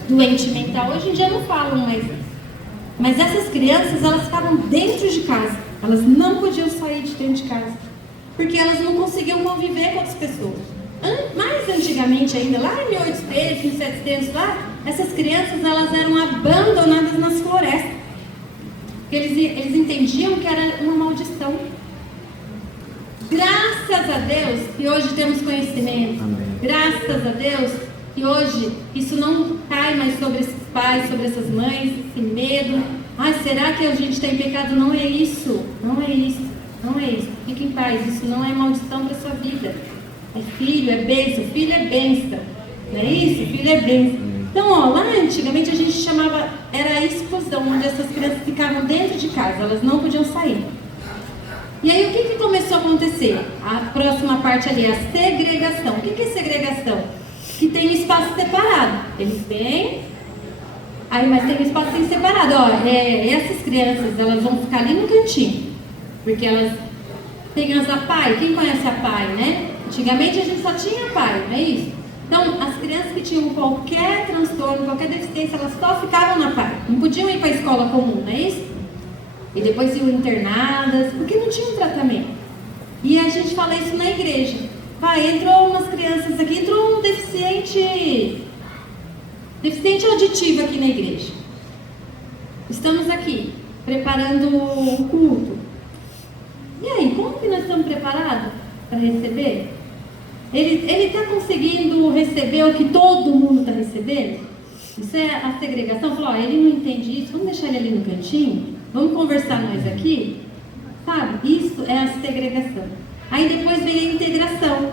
doente mental, hoje em dia não falam mais. Mas essas crianças, elas ficavam dentro de casa, elas não podiam sair de dentro de casa, porque elas não conseguiam conviver com outras pessoas. Mais antigamente ainda, lá em 1800, 1700, lá, essas crianças elas eram abandonadas nas florestas. Eles entendiam que era uma maldição. Graças a Deus que hoje temos conhecimento. Amém. Graças a Deus que hoje isso não cai mais sobre esses pais, sobre essas mães, esse medo. Ai, será que a gente tem pecado? Não é isso. Não é isso. Não é isso. Fique em paz. Isso não é maldição para a sua vida. É filho, é bênção. Filho é bênção. Não é isso? Filho é bênção. Então, ó, lá antigamente a gente chamava, era a exclusão, onde essas crianças ficavam dentro de casa, elas não podiam sair. E aí o que começou a acontecer? A próxima parte ali, a segregação. O que é segregação? Que tem um espaço separado. Eles vêm, aí, mas tem um espacinho separado. Ó, essas crianças, elas vão ficar ali no cantinho, porque elas têm as APAI. Quem conhece a APAI, né? Antigamente a gente só tinha APAI, não é isso? Então, as crianças que tinham qualquer transtorno, qualquer deficiência, elas só ficavam na APAI. Não podiam ir para a escola comum, não é isso? E depois iam internadas, porque não tinha um tratamento. E a gente fala isso na igreja. Entrou umas crianças aqui, entrou um deficiente auditivo aqui na igreja. Estamos aqui, preparando o culto. E aí, como que nós estamos preparados para receber? Ele está conseguindo receber o que todo mundo está recebendo? Isso é a segregação. Falou, ele não entende isso, vamos deixar ele ali no cantinho? Vamos conversar nós aqui? Sabe? Isso é a segregação. Aí depois vem a integração.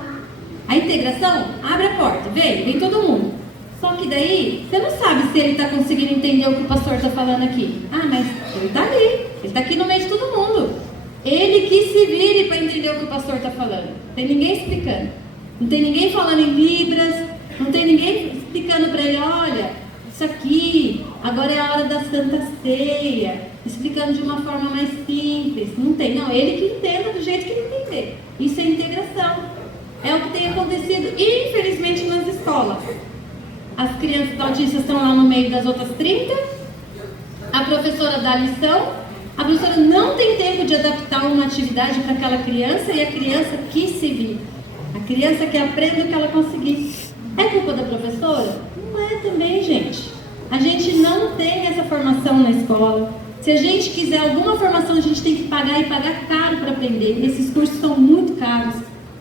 A integração, abre a porta, vem todo mundo. Só que daí, você não sabe se ele está conseguindo entender o que o pastor está falando aqui. Mas ele está ali, ele está aqui no meio de todo mundo. Ele que se vire para entender o que o pastor está falando. Não tem ninguém explicando. Não tem ninguém falando em libras, não tem ninguém explicando para ele, olha, isso aqui, agora é a hora da Santa Ceia, explicando de uma forma mais simples. Não tem, não, ele que entenda do jeito que ele entender. Isso é integração. É o que tem acontecido, infelizmente, nas escolas. As crianças autistas estão lá no meio das outras 30, a professora dá lição, a professora não tem tempo de de adaptar uma atividade para aquela criança e a criança quis seguir. A criança quer aprender o que ela conseguir. É culpa da professora? Não é também, gente. A gente não tem essa formação na escola. Se a gente quiser alguma formação, a gente tem que pagar e pagar caro para aprender. Esses cursos são muito caros.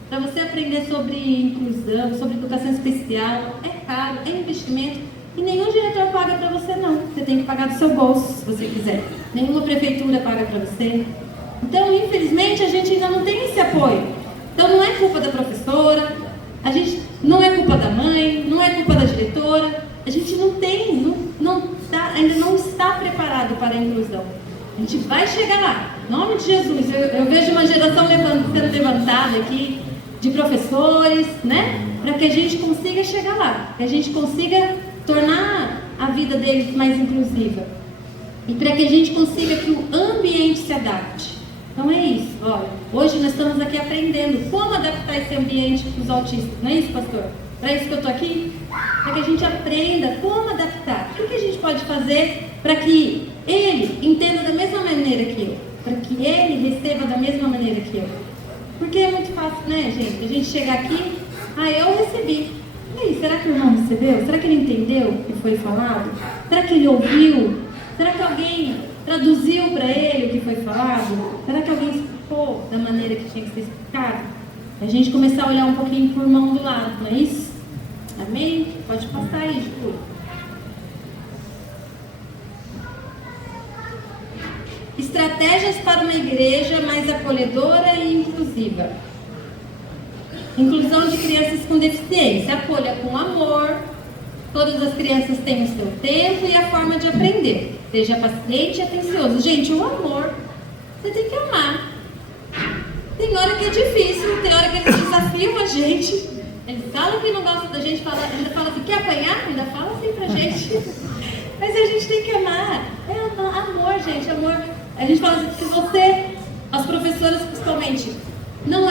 Para você aprender sobre inclusão, sobre educação especial, é caro, é investimento. E nenhum diretor paga para você não. Você tem que pagar do seu bolso, se você quiser. Nenhuma prefeitura paga para você. Então, infelizmente, a gente ainda não tem esse apoio. Então, não é culpa da professora, não é culpa da mãe, não é culpa da diretora. A gente não tem, ainda não está preparado para a inclusão. A gente vai chegar lá. Em nome de Jesus. Eu vejo uma geração sendo levantada aqui, de professores, né? Para que a gente consiga chegar lá. Que a gente consiga tornar a vida deles mais inclusiva. E para que a gente consiga que o ambiente se adapte. Então é isso, olha. Hoje nós estamos aqui aprendendo como adaptar esse ambiente para os autistas. Não é isso, pastor? Para isso que eu estou aqui? Para que a gente aprenda como adaptar. O que a gente pode fazer para que ele entenda da mesma maneira que eu? Para que ele receba da mesma maneira que eu? Porque é muito fácil, né, gente? A gente chegar aqui, eu recebi. E aí, será que o irmão recebeu? Será que ele entendeu o que foi falado? Será que ele ouviu? Será que alguém traduziu para ele o que foi falado? Será que alguém explicou da maneira que tinha que ser explicado? A gente começar a olhar um pouquinho por mão do lado, não é isso? Amém? Pode passar aí, Júlio. Estratégias para uma igreja mais acolhedora e inclusiva. Inclusão de crianças com deficiência. Acolha com amor. Todas as crianças têm o seu tempo e a forma de aprender. Seja paciente e atencioso. Gente, o amor, você tem que amar. Tem hora que é difícil, tem hora que eles desafiam a gente. Eles falam que não gostam da gente, ainda fala assim, quer apanhar? Ainda fala assim pra gente. Mas a gente tem que amar. É amor, gente, amor. A gente fala assim, que você, as professoras principalmente, não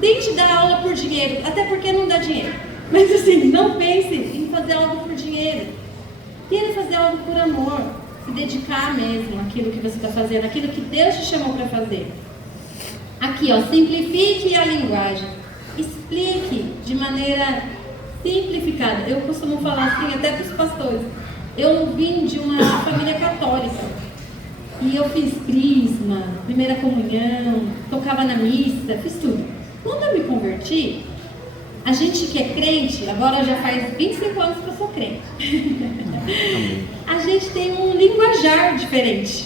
tente dar aula por dinheiro, até porque não dá dinheiro. Mas assim, não pense em fazer algo por dinheiro. Queira fazer algo por amor. Se dedicar mesmo àquilo que você está fazendo, àquilo que Deus te chamou para fazer. Aqui, ó, simplifique a linguagem. Explique de maneira simplificada. Eu costumo falar assim até para os pastores. Eu vim de uma família católica. E eu fiz crisma, primeira comunhão, tocava na missa, fiz tudo. Quando eu me converti, a gente que é crente, agora já faz 25 anos que eu sou crente. A gente tem um linguajar diferente.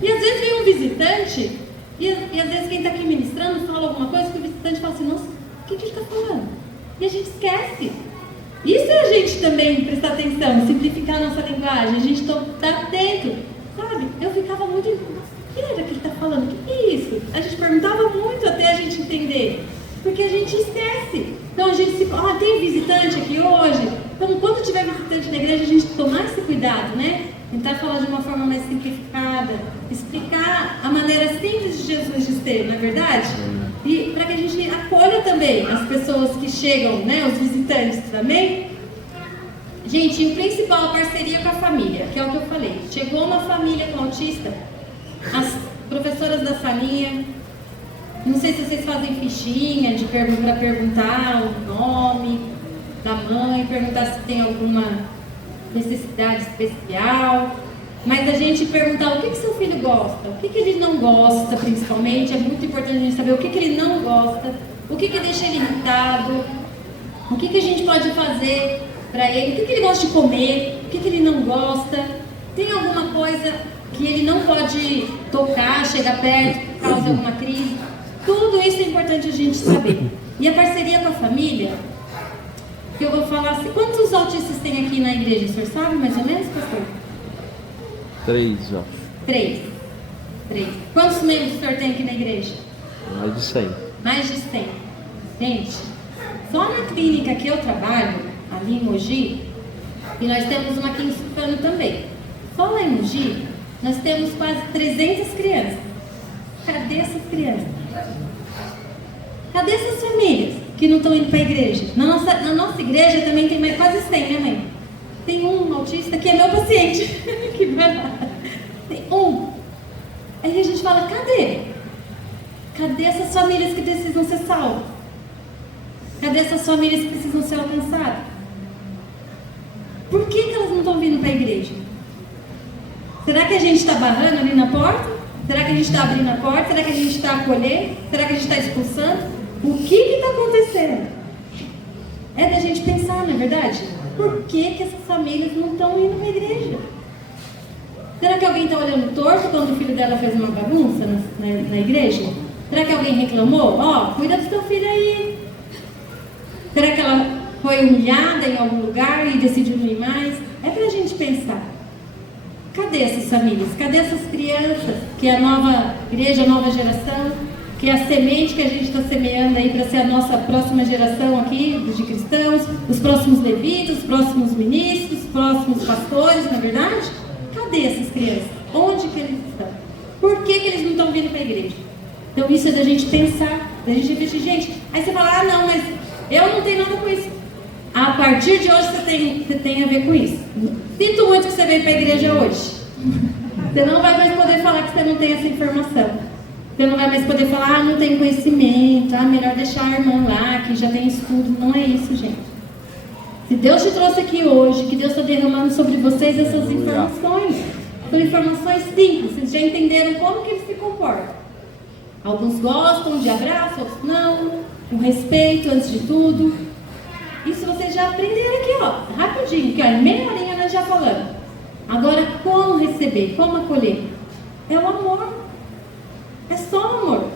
E às vezes vem um visitante, e às vezes quem está aqui ministrando fala alguma coisa que o visitante fala assim, nossa, o que ele está falando? E a gente esquece. Isso é a gente também prestar atenção, simplificar a nossa linguagem, a gente está atento, sabe? Eu ficava muito, o que era que ele está falando? O que é isso? A gente perguntava muito até a gente entender, porque a gente esquece. Então a gente tem visitante aqui hoje, então quando tiver visitante na igreja a gente tomar esse cuidado, né? Tentar falar de uma forma mais simplificada, explicar a maneira simples de Jesus de ser, não é verdade? E para que a gente acolha também as pessoas que chegam, né, os visitantes também. Gente, o principal, a parceria com a família, que é o que eu falei. Chegou uma família com autista, as professoras da salinha, não sei se vocês fazem fichinha para perguntar o nome da mãe, perguntar se tem alguma necessidade especial, mas a gente perguntar o que seu filho gosta, o que ele não gosta, principalmente, é muito importante a gente saber o que ele não gosta, o que deixa ele irritado, o que a gente pode fazer para ele, o que ele gosta de comer, o que ele não gosta, tem alguma coisa que ele não pode tocar, chegar perto, causa alguma crise, tudo isso é importante a gente saber. E a parceria com a família, que eu vou falar assim, quantos autistas tem aqui na igreja? O senhor sabe mais ou menos, pastor? 3, ó. 3. Quantos membros o senhor tem aqui na igreja? Mais de 100. Mais de 100. Gente, só na clínica que eu trabalho, ali em Mogi, e nós temos uma aqui em Sufano também. Só lá em Mogi, nós temos quase 300 crianças. Cadê essas crianças? Cadê essas famílias que não estão indo para a igreja? Na nossa igreja também tem mais, quase 100, né, mãe? Tem um autista que é meu paciente. Que verdade. Tem um. Aí a gente fala, cadê? Cadê essas famílias que precisam ser salvas? Cadê essas famílias que precisam ser alcançadas? Por que elas não estão vindo para a igreja? Será que a gente está barrando ali na porta? Será que a gente está abrindo a porta? Será que a gente está acolhendo? Será que a gente está expulsando? O que está acontecendo? É da gente pensar, não é verdade? Por que essas famílias não estão indo para a igreja? Será que alguém está olhando torto quando o filho dela fez uma bagunça na igreja? Será que alguém reclamou? Cuida do seu filho aí. Será que ela foi humilhada em algum lugar e decidiu não ir mais? É para a gente pensar. Cadê essas famílias? Cadê essas crianças? Que é a nova igreja, a nova geração, que é a semente que a gente está semeando aí para ser a nossa próxima geração aqui de cristãos, os próximos levitas, os próximos ministros, os próximos pastores, não é verdade? Cadê essas crianças? Onde que eles estão? Por que eles não estão vindo para a igreja? Então isso é da gente pensar, da gente refletir. Gente, aí você fala, não, mas eu não tenho nada com isso. A partir de hoje você tem a ver com isso. Sinto muito que você veio para a igreja hoje. Você não vai mais poder falar que você não tem essa informação. Você não vai mais poder falar, não tem conhecimento, melhor deixar a irmã lá, que já tem estudo. Não é isso, gente. Se Deus te trouxe aqui hoje, que Deus está derramando sobre vocês essas informações. São informações simples, vocês já entenderam como que eles se comportam. Alguns gostam de abraço, outros não, com respeito antes de tudo. Isso vocês já aprenderam aqui, rapidinho, que em meia horinha nós já falamos. Agora, como receber, como acolher? É o amor. É só o amor.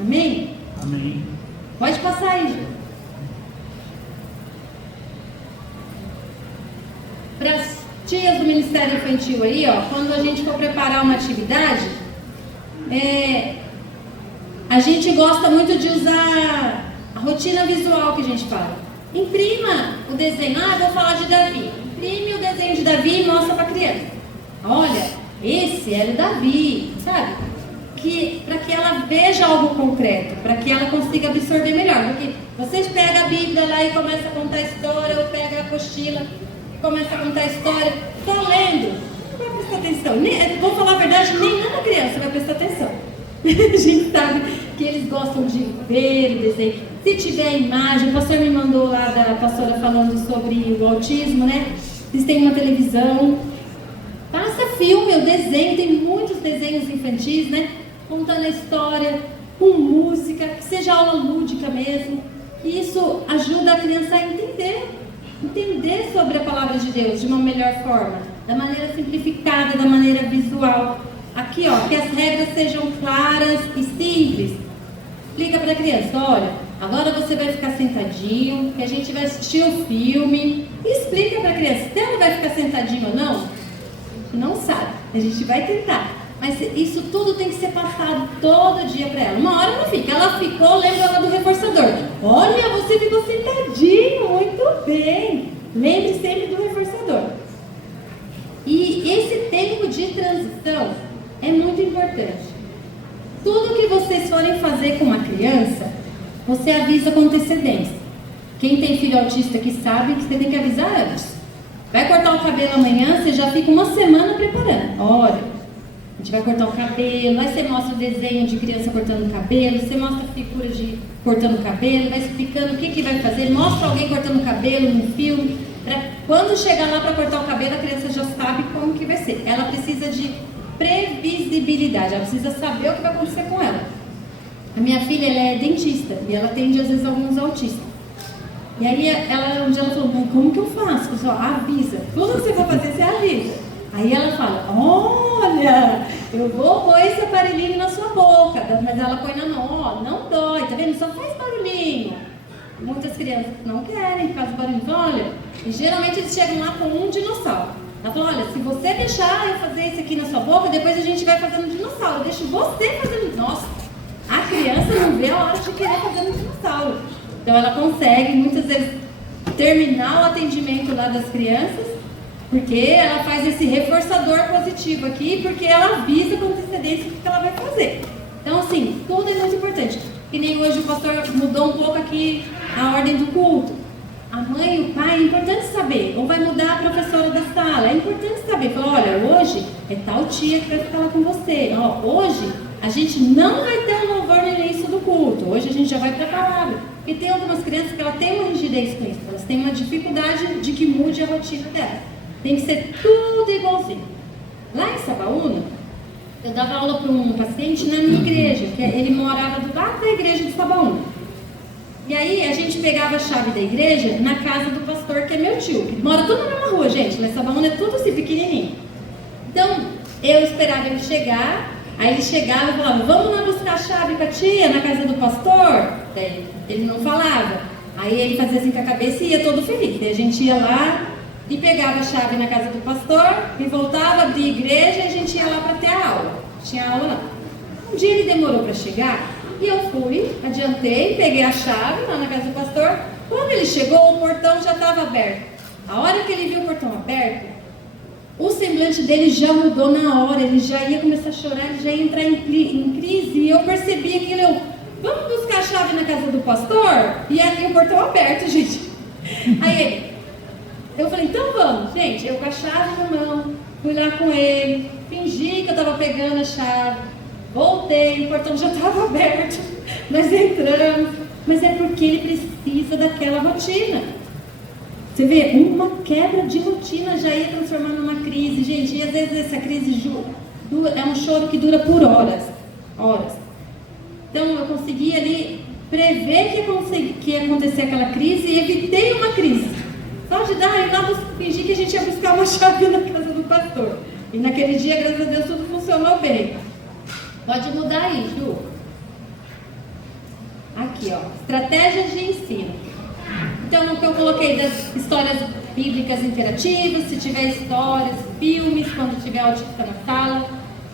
Amém? Amém. Pode passar aí, gente. Para as tias do Ministério Infantil aí, quando a gente for preparar uma atividade, a gente gosta muito de usar a rotina visual que a gente fala. Imprima o desenho. Eu vou falar de Davi. Imprime o desenho de Davi e mostra para a criança. Olha, esse era o Davi, sabe? Para que ela veja algo concreto, para que ela consiga absorver melhor. Porque vocês pegam a Bíblia lá e começam a contar a história, ou pega a apostila e começa a contar a história, só lendo, não vai prestar atenção. Vou falar a verdade, nenhuma criança vai prestar atenção. A gente sabe que eles gostam de ver o desenho. Se tiver imagem, o pastor me mandou lá da pastora falando sobre o autismo, né? Eles têm uma televisão, passa filme, o desenho, tem muitos desenhos infantis, né? Contando a história, com música, que seja aula lúdica mesmo. E isso ajuda a criança a entender sobre a palavra de Deus de uma melhor forma, da maneira simplificada, da maneira visual. Aqui, que as regras sejam claras e simples. Explica para a criança, olha, agora você vai ficar sentadinho, que a gente vai assistir o filme. E explica para a criança, se ela vai ficar sentadinho ou não sabe, a gente vai tentar. Mas isso tudo tem que ser passado todo dia para ela. Uma hora não fica, ela ficou, lembra ela do reforçador. Olha, você ficou sentadinho, muito bem. Lembre sempre do reforçador. E esse tempo de transição é muito importante. Tudo que vocês forem fazer com uma criança, você avisa com antecedência. Quem tem filho autista aqui sabe que você tem que avisar antes. Vai cortar o cabelo amanhã, você já fica uma semana preparando. Olha, a gente vai cortar o cabelo, aí você mostra o desenho de criança cortando o cabelo, você mostra a figura de cortando o cabelo, vai explicando o que vai fazer, mostra alguém cortando o cabelo no filme, para quando chegar lá para cortar o cabelo, a criança já sabe como que vai ser. Ela precisa de previsibilidade, ela precisa saber o que vai acontecer com ela. A minha filha, ela é dentista e ela atende às vezes alguns autistas. E aí um dia ela falou, como que eu faço? Eu falei, avisa, tudo que você for fazer, você avisa. Aí ela fala, olha, eu vou pôr esse aparelhinho na sua boca, mas ela põe na mão, não dói, tá vendo? Só faz barulhinho. Muitas crianças não querem ficar barulhinho, olha, e geralmente eles chegam lá com um dinossauro. Ela falou, olha, se você deixar eu fazer isso aqui na sua boca, depois a gente vai fazendo dinossauro, eu deixo você fazendo. Nossa, a criança não vê a hora de querer fazer um dinossauro. Então ela consegue muitas vezes terminar o atendimento lá das crianças, porque ela faz esse reforçador positivo aqui, porque ela avisa com antecedência o que ela vai fazer. Então assim, tudo é muito importante. Que nem hoje o pastor mudou um pouco aqui a ordem do culto. A mãe e o pai, é importante saber. Ou vai mudar a professora da sala, é importante saber. Fala, olha, hoje é tal tia que vai ficar lá com você. Hoje a gente não vai ter um louvor nem hoje a gente já vai para a palavra. Porque tem algumas crianças que elas têm uma rigidez com isso, elas têm uma dificuldade de que mude a rotina delas. Tem que ser tudo igualzinho. Lá em Sabaúna, eu dava aula para um paciente na minha igreja, que ele morava do lado da igreja de Sabaúna. E aí a gente pegava a chave da igreja na casa do pastor, que é meu tio, que mora tudo na mesma rua, gente, mas Sabaúna é tudo assim, pequenininho. Então, eu esperava ele chegar, aí ele chegava e falava, vamos lá buscar a chave com a tia na casa do pastor? Daí ele não falava. Aí ele fazia assim com a cabeça e ia todo feliz. Daí a gente ia lá e pegava a chave na casa do pastor, e voltava, abria a igreja e a gente ia lá para ter a aula. Tinha aula lá. Um dia ele demorou para chegar e eu fui, adiantei, peguei a chave lá na casa do pastor. Quando ele chegou, o portão já estava aberto. A hora que ele viu o portão aberto, o semblante dele já mudou na hora, ele já ia começar a chorar, ele já ia entrar em crise. E eu percebi aquilo, vamos buscar a chave na casa do pastor? E aqui o portão aberto, gente. Aí eu falei, então vamos, gente. Eu com a chave na mão, fui lá com ele, fingi que eu estava pegando a chave, voltei, o portão já estava aberto, nós entramos. Mas é porque ele precisa daquela rotina. Você vê, uma quebra de rotina já ia transformar numa crise, gente. E às vezes essa crise é um choro que dura por horas. Então eu consegui ali prever que ia acontecer aquela crise e evitei uma crise. Só de dar, eu fingi que a gente ia buscar uma chave na casa do pastor. E naquele dia, graças a Deus, tudo funcionou bem. Pode mudar aí, Ju. Aqui, ó. Estratégias de ensino. Então, o que eu coloquei das histórias bíblicas interativas, se tiver histórias, filmes, quando tiver autista na sala,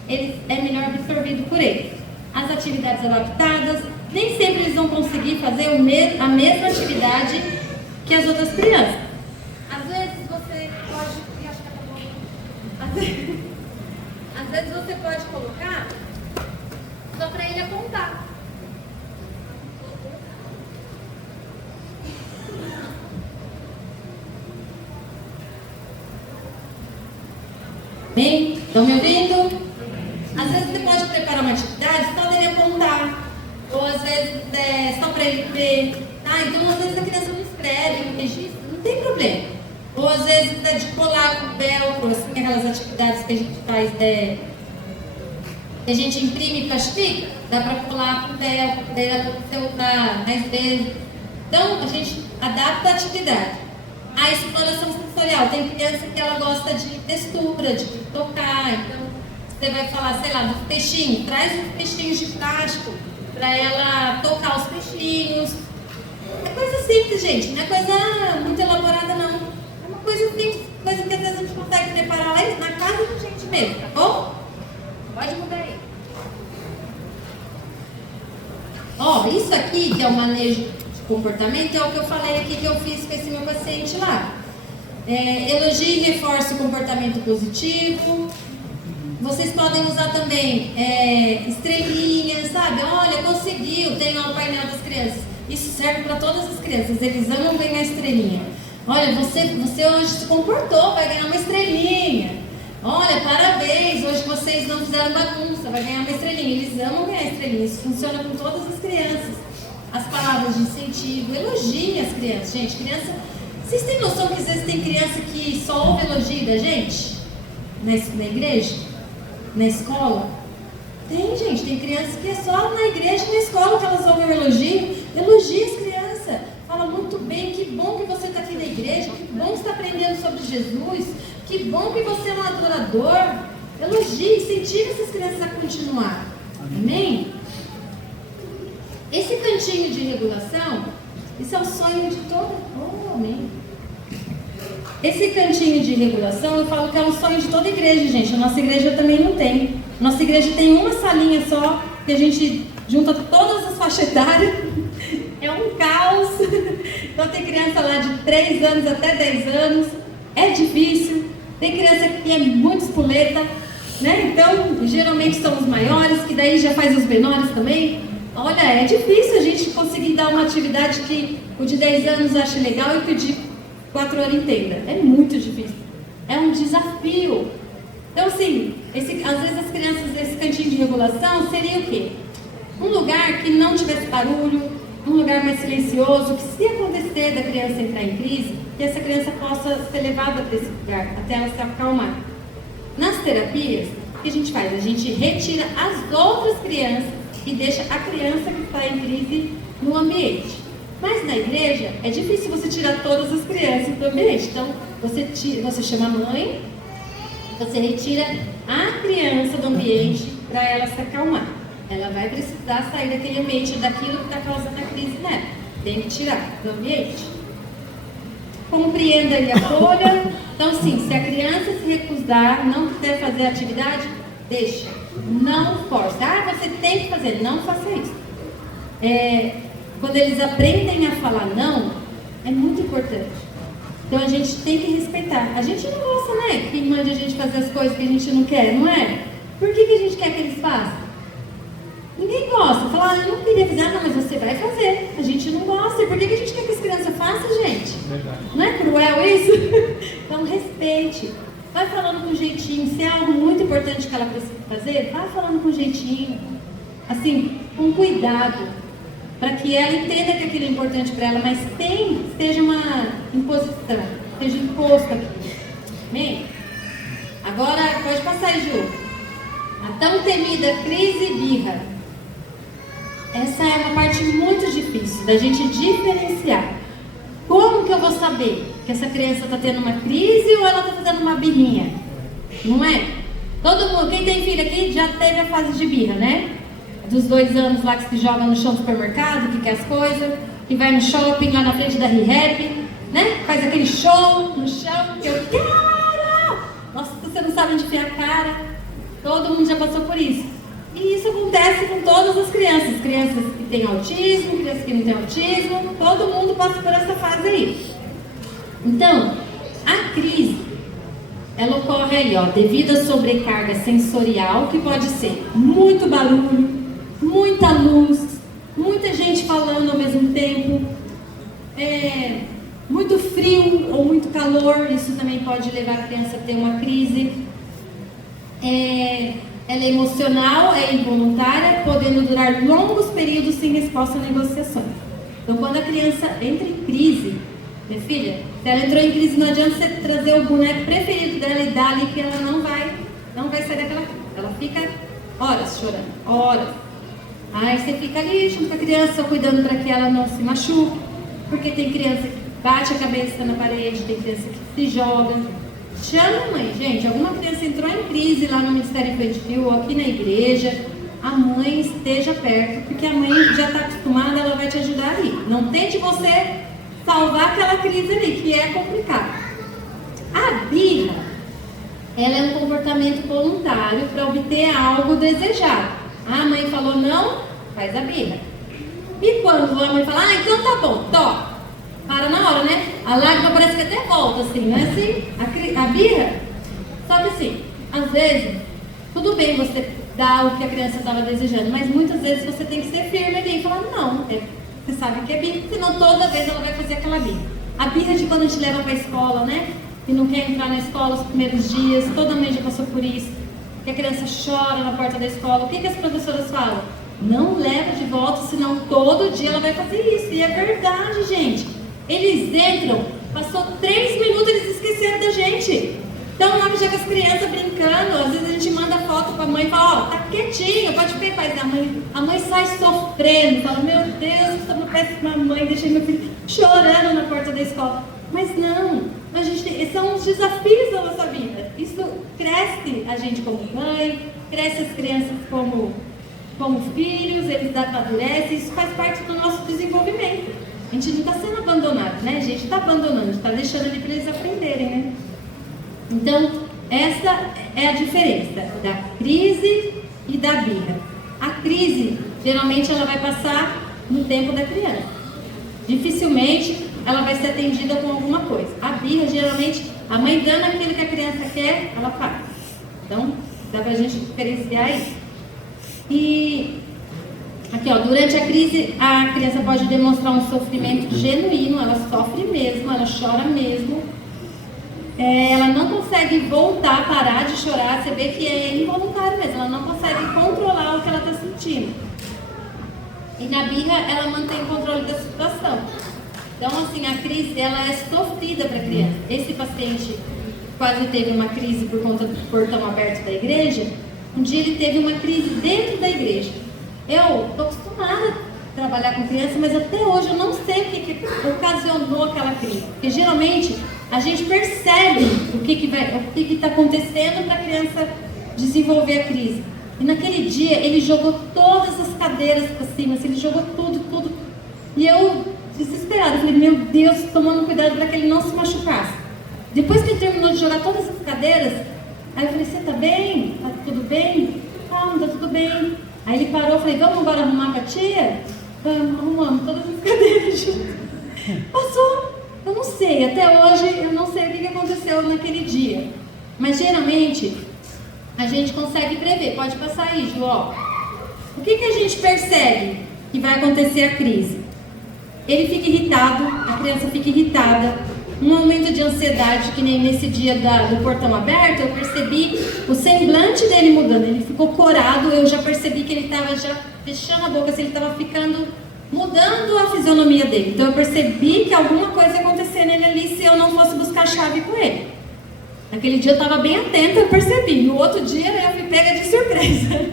é melhor absorvido por eles. As atividades adaptadas, nem sempre eles vão conseguir fazer a mesma atividade que as outras crianças. Às vezes você pode colocar só para ele apontar. Bem, estão me ouvindo? Às vezes você pode preparar uma atividade só dele apontar, ou às vezes só para ele ver. Então às vezes a criança não escreve, não registra, não tem problema. Ou às vezes é de colar com velcro, assim, aquelas atividades que a gente faz, que a gente imprime e plastifica, dá para colar com velcro, daí dá para você usar mais vezes. Então a gente adapta a atividade. A exploração sensorial, tem criança que ela gosta de textura, de tocar, então você vai falar, sei lá, dos peixinhos, traz os peixinhos de plástico para ela tocar os peixinhos. É coisa simples, gente, não é coisa muito elaborada não. É uma coisa simples, coisa que às vezes a gente consegue preparar lá na casa da gente mesmo, tá bom? Pode mudar aí. Ó, isso aqui que é o manejo comportamento é o que eu falei aqui que eu fiz com esse meu paciente lá. Elogie e reforce o comportamento positivo. Vocês podem usar também estrelinhas, sabe? Olha, conseguiu, tem lá o painel das crianças. Isso serve para todas as crianças, eles amam ganhar estrelinha. Olha, você hoje se comportou, vai ganhar uma estrelinha. Olha, parabéns, hoje vocês não fizeram bagunça, vai ganhar uma estrelinha. Eles amam ganhar estrelinha, isso funciona com todas as crianças. As palavras de incentivo, elogiem as crianças. Gente, vocês têm noção que às vezes tem criança que só ouve elogio da gente? Na igreja? Na escola? Tem, gente, tem crianças que é só na igreja e na escola que elas ouvem o elogio. Elogie as crianças. Fala muito bem, que bom que você está aqui na igreja, que bom que você está aprendendo sobre Jesus, que bom que você é um adorador. Elogie, incentive essas crianças a continuar. Amém? Esse cantinho de regulação, isso é o sonho de todo homem. Esse cantinho de regulação, eu falo que é um sonho de toda igreja, gente. A nossa igreja também não tem. A nossa igreja tem uma salinha só, que a gente junta todas as faixas etárias. É um caos. Então tem criança lá de 3 anos até 10 anos. É difícil. Tem criança que é muito espoleta, né? Então, geralmente são os maiores, que daí já faz os menores também. Olha, é difícil a gente conseguir dar uma atividade que o de 10 anos ache legal e que o de 4 anos entenda. É muito difícil. É um desafio. Então, assim, às vezes as crianças, esse cantinho de regulação seria o quê? Um lugar que não tivesse barulho, um lugar mais silencioso, que se acontecer da criança entrar em crise, que essa criança possa ser levada para esse lugar, até ela se acalmar. Nas terapias, o que a gente faz? A gente retira as outras crianças e deixa a criança que está em crise no ambiente. Mas na igreja, é difícil você tirar todas as crianças do ambiente. Então, você chama a mãe, você retira a criança do ambiente para ela se acalmar. Ela vai precisar sair daquele ambiente, daquilo que está causando a crise nela. Tem que tirar do ambiente. Compreenda e acolha. Então, sim, se a criança se recusar, não quiser fazer a atividade, deixa. Não force. Ah, você tem que fazer. Não faça isso. Quando eles aprendem a falar não, é muito importante. Então, a gente tem que respeitar. A gente não gosta, né? Que mande a gente fazer as coisas que a gente não quer, não é? Por que a gente quer que eles façam? Ninguém gosta. Fala, eu não queria fazer, não, mas você vai fazer. A gente não gosta. E por que a gente quer que as crianças façam, gente? Verdade. Não é cruel isso? Então, respeite. Vai falando com jeitinho. Se é algo muito importante que ela precisa fazer, vai falando com jeitinho. Assim, com cuidado. Para que ela entenda que aquilo é importante para ela, mas seja uma imposição. Seja imposto aqui. Amém? Agora, pode passar aí, Ju. A tão temida crise e birra. Essa é uma parte muito difícil da gente diferenciar. Como que eu vou saber que essa criança está tendo uma crise ou ela está fazendo uma birrinha? Não é? Todo mundo, quem tem filho aqui já teve a fase de birra, né? Dos 2 anos lá que se joga no chão do supermercado, que quer as coisas, que vai no shopping lá na frente da ReHap, né? Faz aquele show no chão, que eu quero! Nossa, você não sabe onde enfiar a cara. Todo mundo já passou por isso. E isso acontece com todas as crianças. Crianças que têm autismo, crianças que não têm autismo. Todo mundo passa por essa fase aí. Então, a crise, ela ocorre aí, ó, devido à sobrecarga sensorial, que pode ser muito barulho, muita luz, muita gente falando ao mesmo tempo, muito frio ou muito calor. Isso também pode levar a criança a ter uma crise. Ela é emocional, é involuntária, podendo durar longos períodos sem resposta a negociações. Então, quando a criança entra em crise, minha filha, se ela entrou em crise, não adianta você trazer o boneco preferido dela e dar ali, que ela não vai sair daquela crise. Ela fica horas chorando, horas. Aí você fica ali junto com a criança, cuidando para que ela não se machuque, porque tem criança que bate a cabeça na parede, tem criança que se joga. Chama a mãe, gente. Alguma criança entrou em crise lá no Ministério Infantil ou aqui na igreja, a mãe esteja perto, porque a mãe já está acostumada, ela vai te ajudar ali. Não tente você salvar aquela crise ali, que é complicado. A birra, ela é um comportamento voluntário para obter algo desejado. A mãe falou não, faz a birra. E quando a mãe fala, então tá bom, toca. Para na hora, né? A lágrima parece que até volta, assim, não é assim? A birra. Só que assim, às vezes, tudo bem você dar o que a criança estava desejando, mas muitas vezes você tem que ser firme ali e falar, não, você sabe que é birra, senão toda vez ela vai fazer aquela birra. A birra de quando a gente leva para a escola, né? E não quer entrar na escola os primeiros dias, toda mãe já passou por isso, que a criança chora na porta da escola. O que as professoras falam? Não leva de volta, senão todo dia ela vai fazer isso. E é verdade, gente. Eles entram, passou 3 minutos, eles esqueceram da gente. Então, lá já com as crianças brincando, às vezes a gente manda foto para a mãe e fala, ó, tá quietinho, pode ver, pai da mãe. A mãe sai sofrendo, fala, meu Deus, eu sou uma péssima mãe, deixei meu filho chorando na porta da escola. Mas não, são os desafios da nossa vida. Isso cresce a gente como mãe, cresce as crianças como filhos, eles amadurecem, isso faz parte do nosso desenvolvimento. A gente não está sendo abandonado, né? A gente está abandonando, está deixando ali para eles aprenderem, né? Então, essa é a diferença da crise e da birra. A crise, geralmente, ela vai passar no tempo da criança. Dificilmente, ela vai ser atendida com alguma coisa. A birra, geralmente, a mãe dando aquilo que a criança quer, ela faz. Então, dá para a gente diferenciar isso. E aqui, ó, durante a crise, a criança pode demonstrar um sofrimento genuíno, ela sofre mesmo, ela chora mesmo. Ela não consegue voltar, parar de chorar, você vê que é involuntário mesmo, ela não consegue controlar o que ela está sentindo. E na birra, ela mantém o controle da situação. Então, assim, a crise, ela é sofrida para a criança. Esse paciente quase teve uma crise por conta do portão aberto da igreja. Um dia ele teve uma crise dentro da igreja. Eu estou acostumada a trabalhar com criança, mas até hoje eu não sei o que ocasionou aquela crise. Porque geralmente a gente percebe o que está acontecendo para a criança desenvolver a crise. E naquele dia ele jogou todas as cadeiras para cima, assim, ele jogou tudo. E eu, desesperada, falei, meu Deus, tomando cuidado para que ele não se machucasse. Depois que ele terminou de jogar todas as cadeiras, aí eu falei, você tá bem? Tá tudo bem? Calma, tá tudo bem. Aí ele parou, eu falei, vamos agora arrumar com a tia? Vamos, arrumamos todas as cadeiras juntas. Passou. Eu não sei, até hoje eu não sei o que aconteceu naquele dia. Mas geralmente a gente consegue prever. Pode passar aí, João. O que a gente percebe que vai acontecer a crise? Ele fica irritado, a criança fica irritada, um aumento de ansiedade, que nem nesse dia do portão aberto, eu percebi o semblante dele mudando, ele ficou corado, eu já percebi que ele estava já fechando a boca, assim, ele estava ficando, mudando a fisionomia dele. Então eu percebi que alguma coisa ia acontecer nele ali se eu não fosse buscar a chave com ele. Naquele dia eu estava bem atenta, eu percebi, no outro dia eu fui pega de surpresa.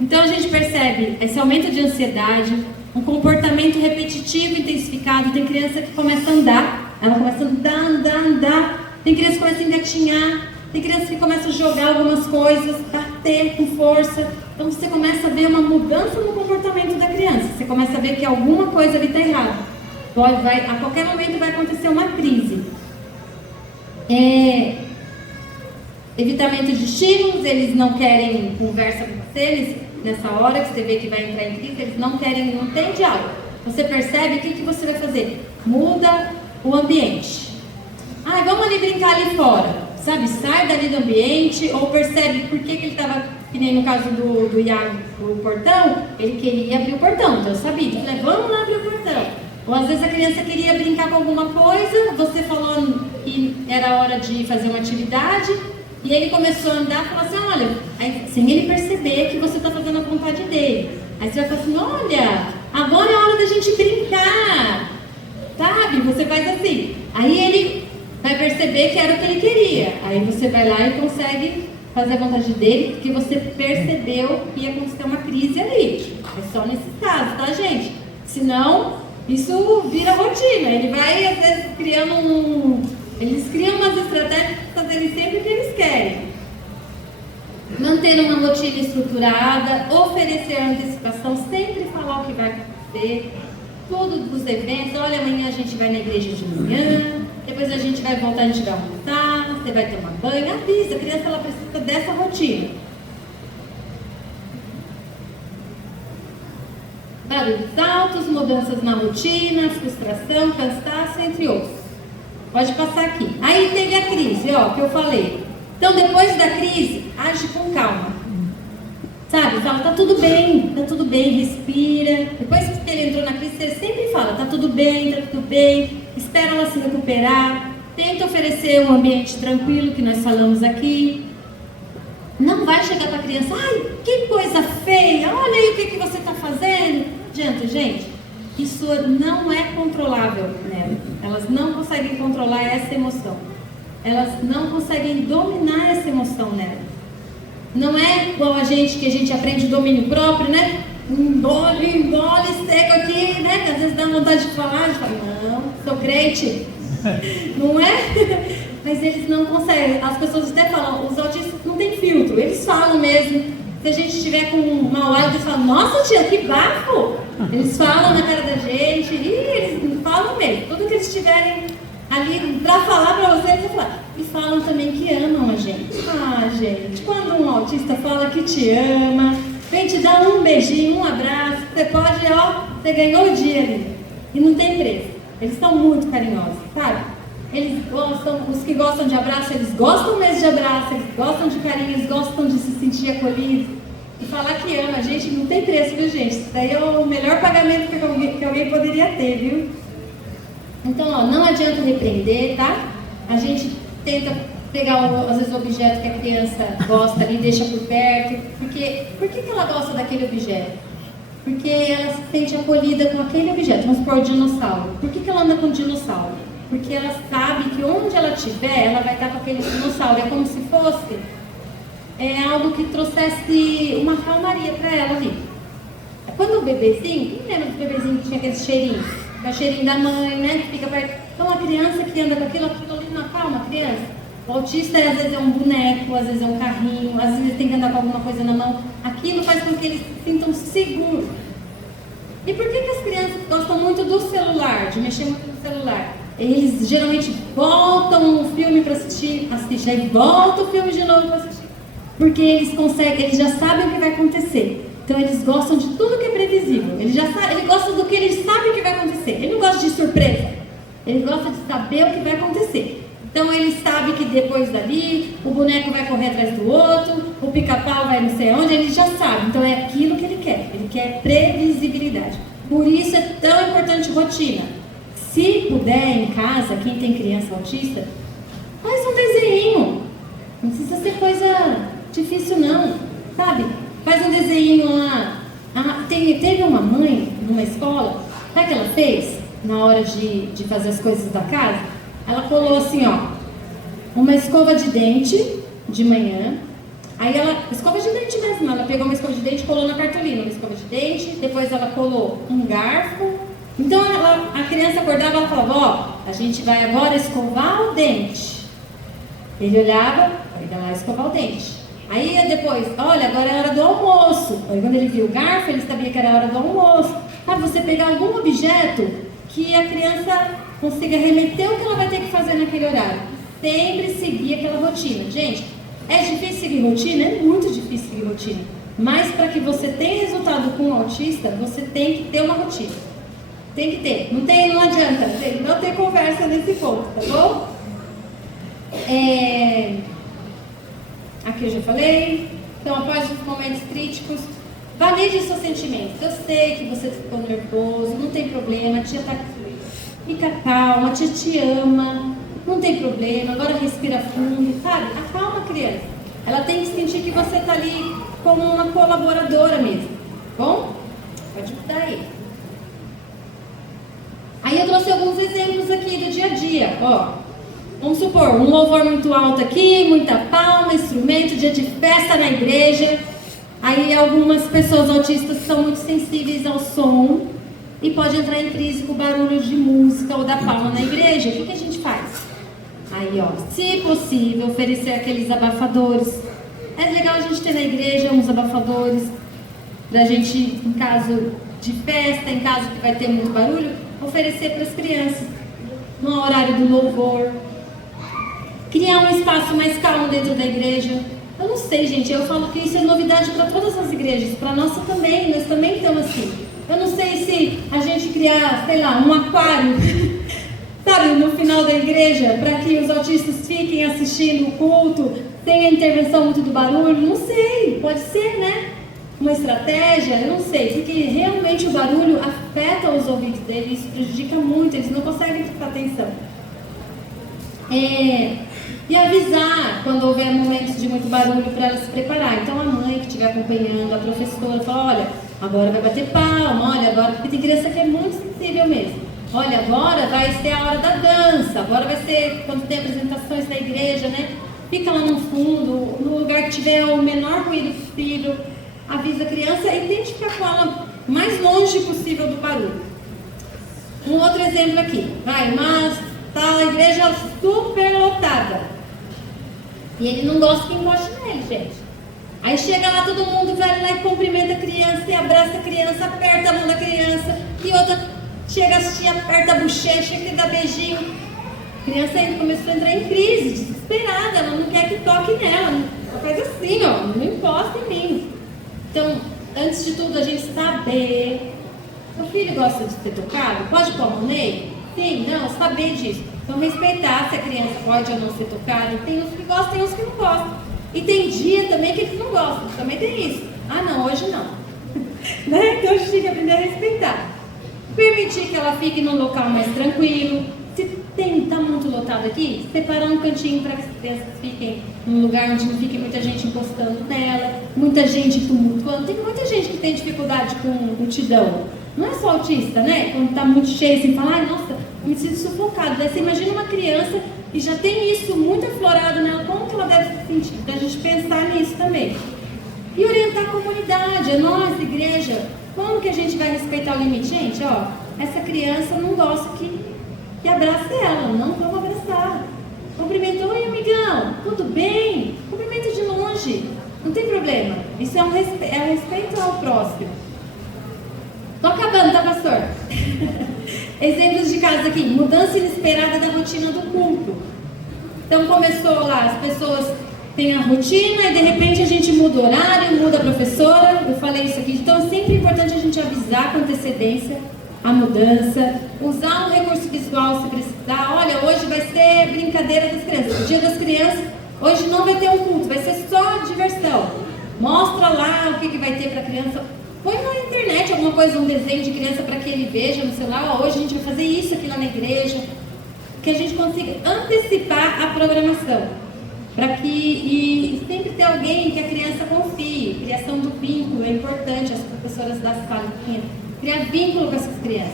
Então a gente percebe esse aumento de ansiedade, um comportamento repetitivo, intensificado. Tem criança que começa a andar, ela começa a andar. Tem criança que começa a engatinhar, tem criança que começa a jogar algumas coisas, bater com força. Então você começa a ver uma mudança no comportamento da criança. Você começa a ver que alguma coisa ali está errada. A qualquer momento vai acontecer uma crise. Evitamento de estímulos, eles não querem conversa com você, nessa hora que você vê que vai entrar em crise, eles não querem, não tem diálogo. Você percebe, o que você vai fazer? Muda o ambiente. Vamos ali brincar ali fora, sabe? Sai dali do ambiente, ou percebe por que ele estava, que nem no caso do Iago, o portão, ele queria abrir o portão, então eu sabia, então eu falei, vamos lá abrir o portão. Ou às vezes a criança queria brincar com alguma coisa, você falou que era hora de fazer uma atividade, e ele começou a andar e falou assim, olha, aí, sem ele perceber que você está fazendo a vontade dele. Aí você vai falar assim, olha, agora é hora da gente brincar, sabe? Você faz assim. Aí ele vai perceber que era o que ele queria. Aí você vai lá e consegue fazer a vontade dele, porque você percebeu que ia acontecer uma crise ali. É só nesse caso, tá, gente? Senão, isso vira rotina. Ele vai, às vezes, eles criam umas estratégias para fazerem sempre o que eles querem. Manter uma rotina estruturada, oferecer antecipação, sempre falar o que vai acontecer, tudo dos eventos. Olha, amanhã a gente vai na igreja de manhã, depois a gente vai voltar, a gente vai almoçar, você vai tomar banho, avisa, a criança ela precisa dessa rotina. Barulhos altos, mudanças na rotina, frustração, cansaço, entre outros. Pode passar aqui. Aí teve a crise, que eu falei. Então, depois da crise, age com calma. Sabe? Fala, tá tudo bem, respira. Depois que ele entrou na crise, você sempre fala, tá tudo bem, espera ela se recuperar. Tenta oferecer um ambiente tranquilo, que nós falamos aqui. Não vai chegar para a criança, ai, que coisa feia, olha aí o que você está fazendo. Não adianta, gente. Isso não é controlável nela. Elas não conseguem controlar essa emoção. Elas não conseguem dominar essa emoção nela. Não é igual a gente, que a gente aprende o domínio próprio, né? Engole, seco aqui, né? Às vezes dá vontade de falar, a gente fala, não, sou crente. Não é? Mas eles não conseguem. As pessoas até falam, os autistas não têm filtro. Eles falam mesmo. Se a gente estiver com um mau hálito, eles falam, nossa tia, que bafo! Eles falam na cara da gente, e eles falam mesmo. Tudo que eles tiverem ali para falar para vocês, eles falam. E falam também que amam a gente. Gente, quando um autista fala que te ama, vem te dar um beijinho, um abraço, você pode, você ganhou o dia ali. E não tem preço. Eles são muito carinhosos, sabe? Eles gostam, os que gostam de abraço, eles gostam mesmo de abraço, eles gostam de carinho, eles gostam de se sentir acolhidos. E falar que ama a gente não tem preço, viu, gente? Isso daí é o melhor pagamento que alguém poderia ter, viu? Então, não adianta repreender, tá? A gente tenta pegar, às vezes, o objeto que a criança gosta ali, deixa por perto. Por que ela gosta daquele objeto? Porque ela se sente acolhida com aquele objeto. Vamos supor o dinossauro. Por que ela anda com o dinossauro? Porque ela sabe que onde ela estiver, ela vai estar com aquele dinossauro. É como se fosse algo que trouxesse uma calmaria para ela ali. Quando o bebezinho, quem lembra do bebezinho que tinha aquele cheirinho? Que é o cheirinho da mãe, né? Que fica perto. Então a criança que anda com aquilo ali não acalma a criança. O autista às vezes é um boneco, às vezes é um carrinho, às vezes ele tem que andar com alguma coisa na mão. Aquilo faz com que eles se sintam seguros. E por que as crianças gostam muito do celular, de mexer muito no celular? Eles geralmente voltam o filme para assistir, aí voltam o filme de novo para assistir. Porque eles já sabem o que vai acontecer. Então eles gostam de tudo que é previsível. Ele gosta do que eles sabem que vai acontecer. Ele não gosta de surpresa. Ele gosta de saber o que vai acontecer. Então ele sabe que depois dali, o boneco vai correr atrás do outro, o pica-pau vai não sei onde, ele já sabe. Então é aquilo que ele quer. Ele quer previsibilidade. Por isso é tão importante rotina. Se puder em casa, quem tem criança autista, faz um desenho. Não precisa ser coisa difícil não, sabe? Faz um desenho lá. Teve uma mãe numa escola, sabe o que ela fez? Na hora de fazer as coisas da casa? Ela colou assim, ó, uma escova de dente de manhã. Aí escova de dente mesmo, ela pegou uma escova de dente e colou na cartolina, uma escova de dente. Depois ela colou um garfo. Então a criança acordava e ela falava, ó, a gente vai agora escovar o dente. Ele olhava, aí vai lá escovar o dente. Aí depois, olha, agora é hora do almoço. Aí quando ele viu o garfo, ele sabia que era hora do almoço. Sabe, você pegar algum objeto que a criança consiga remeter o que ela vai ter que fazer naquele horário. Sempre seguir aquela rotina. Gente, é difícil seguir rotina? É muito difícil seguir rotina. Mas para que você tenha resultado com o autista, você tem que ter uma rotina. Tem que ter. Não adianta não ter conversa nesse ponto, tá bom? Aqui eu já falei. Então, após os momentos críticos, valide seus sentimentos. Eu sei que você ficou nervoso, não tem problema, a tia tá aqui. Fica calma, a tia te ama, não tem problema, agora respira fundo, sabe? Acalma a criança. Ela tem que sentir que você está ali como uma colaboradora mesmo, bom? Pode mudar aí. Aí eu trouxe alguns exemplos aqui do dia a dia, ó. Vamos supor, um louvor muito alto aqui, muita palma, instrumento, dia de festa na igreja. Aí algumas pessoas autistas são muito sensíveis ao som e pode entrar em crise com o barulho de música ou da palma na igreja. O que a gente faz? Aí, ó, se possível, oferecer aqueles abafadores. É legal a gente ter na igreja uns abafadores pra gente, em caso de festa, em caso que vai ter muito barulho, oferecer para as crianças no horário do louvor. Criar um espaço mais calmo dentro da igreja. Eu não sei, gente, eu falo que isso é novidade para todas as igrejas, para a nossa também, nós também estamos assim. Eu não sei se a gente criar, sei lá, um aquário, sabe, no final da igreja, para que os autistas fiquem assistindo o culto, tenha intervenção muito do barulho, não sei, pode ser, né? Uma estratégia, eu não sei, porque realmente o barulho afeta os ouvidos deles, isso prejudica muito, eles não conseguem prestar atenção. E avisar quando houver momentos de muito barulho para ela se preparar. Então a mãe que estiver acompanhando, a professora, fala, olha, agora vai bater palma, olha, agora, porque tem criança que é muito sensível mesmo. Olha, agora vai ser a hora da dança, agora vai ser quando tem apresentações na igreja, né? Fica lá no fundo, no lugar que tiver o menor ruído possível, avisa a criança e tente ficar com ela mais longe possível do barulho. Um outro exemplo aqui, tá a igreja super lotada. E ele não gosta que encoste nele, gente. Aí chega lá, todo mundo vai lá e cumprimenta a criança, e abraça a criança, aperta a mão da criança, e outra chega assim, aperta a bochecha, que dá beijinho. A criança ainda começou a entrar em crise, desesperada, ela não quer que toque nela. Ela faz assim, ó, não encosta em mim. Então, antes de tudo, a gente saber. Seu filho gosta de ser tocado? Pode pôr a mão nele? Sim, não, saber disso. Então, respeitar se a criança pode ou não ser tocada. Tem uns que gostam, tem uns que não gostam. E tem dia também que eles não gostam, também tem isso. Ah, não, hoje não. Né? Então, a gente tem que aprender a respeitar. Permitir que ela fique num local mais tranquilo. Se Tá muito lotado aqui, separar um cantinho para que as crianças fiquem num lugar onde não fique muita gente encostando nela, muita gente tumultuando. Tem muita gente que tem dificuldade com multidão. Não é só autista, né? Quando está muito cheio, assim, fala, ai, nossa, eu me sinto sufocado. Daí você imagina uma criança que já tem isso muito aflorado nela, como que ela deve se sentir? Então a gente pensar nisso também. E orientar a comunidade, a nós, igreja, como que a gente vai respeitar o limite? Gente, ó, essa criança não gosta que abrace ela, não vamos abraçar. Cumprimentou, oi amigão, tudo bem? Cumprimenta de longe, não tem problema. Isso é um respeito ao próximo. Tô acabando, tá, pastor? Exemplos de casos aqui, mudança inesperada da rotina do culto. Então começou lá, as pessoas têm a rotina e de repente a gente muda o horário, muda a professora, eu falei isso aqui. Então é sempre importante a gente avisar com antecedência a mudança, usar um recurso visual se precisar. Olha, hoje vai ser brincadeira das crianças, o dia das crianças, hoje não vai ter um culto, vai ser só diversão. Mostra lá o que vai ter para a criança, põe na internet alguma coisa, um desenho de criança para que ele veja no celular, hoje a gente vai fazer isso aqui lá na igreja, que a gente consiga antecipar a programação, para que e sempre ter alguém que a criança confie. Criação do vínculo é importante, as professoras da sala criar vínculo com essas crianças,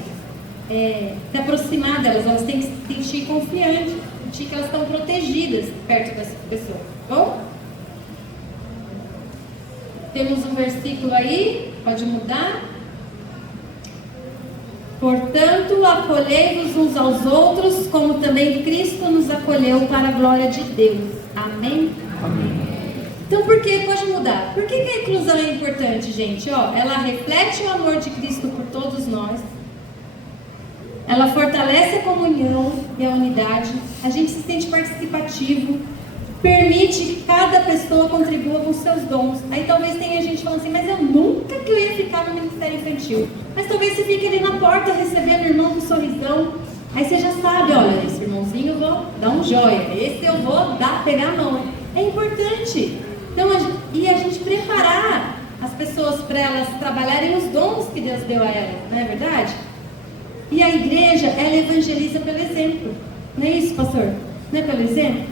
se aproximar delas, elas têm que se sentir confiantes, sentir que elas estão protegidas perto dessas pessoas, tá bom? Temos um versículo aí, pode mudar. Portanto, acolhei-vos uns aos outros, como também Cristo nos acolheu para a glória de Deus. Amém? Amém. Então, por que pode mudar? Por que a inclusão é importante, gente? Ó, ela reflete o amor de Cristo por todos nós. Ela fortalece a comunhão e a unidade. A gente se sente participativo. Permite que cada pessoa contribua com seus dons. Aí talvez tenha gente falando assim, mas eu nunca que eu ia ficar no ministério infantil. Mas talvez você fique ali na porta recebendo o irmão com um sorrisão. Aí você já sabe, olha, esse irmãozinho eu vou dar um joia. Esse eu vou pegar a mão. É importante. Então, a gente preparar as pessoas para elas trabalharem os dons que Deus deu a elas, não é verdade? E a igreja, ela evangeliza pelo exemplo. Não é isso, pastor? Não é pelo exemplo?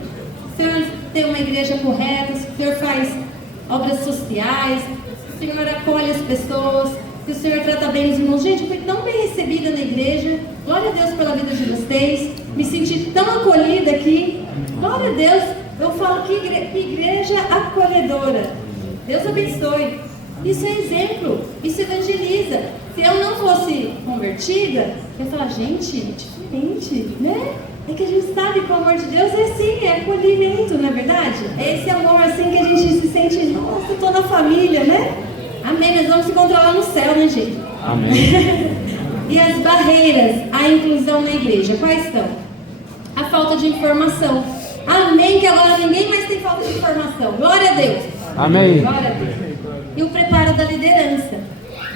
Se o Senhor tem uma igreja correta, se o Senhor faz obras sociais, se o Senhor acolhe as pessoas, se o Senhor trata bem os irmãos. Gente, eu fui tão bem recebida na igreja. Glória a Deus pela vida de vocês. Me senti tão acolhida aqui. Glória a Deus. Eu falo que igreja acolhedora. Deus abençoe. Isso é exemplo, isso evangeliza. Se eu não fosse convertida, eu ia falar, gente, é diferente, né? É que a gente sabe que o amor de Deus é assim, é acolhimento, não é verdade? É esse amor assim que a gente se sente, nossa, toda a família, né? Amém, nós vamos se encontrar lá no céu, né, gente? Amém. E as barreiras à inclusão na igreja, quais são? A falta de informação. Amém, que agora ninguém mais tem falta de informação. Glória a Deus. Amém. Glória a Deus. E o preparo da liderança,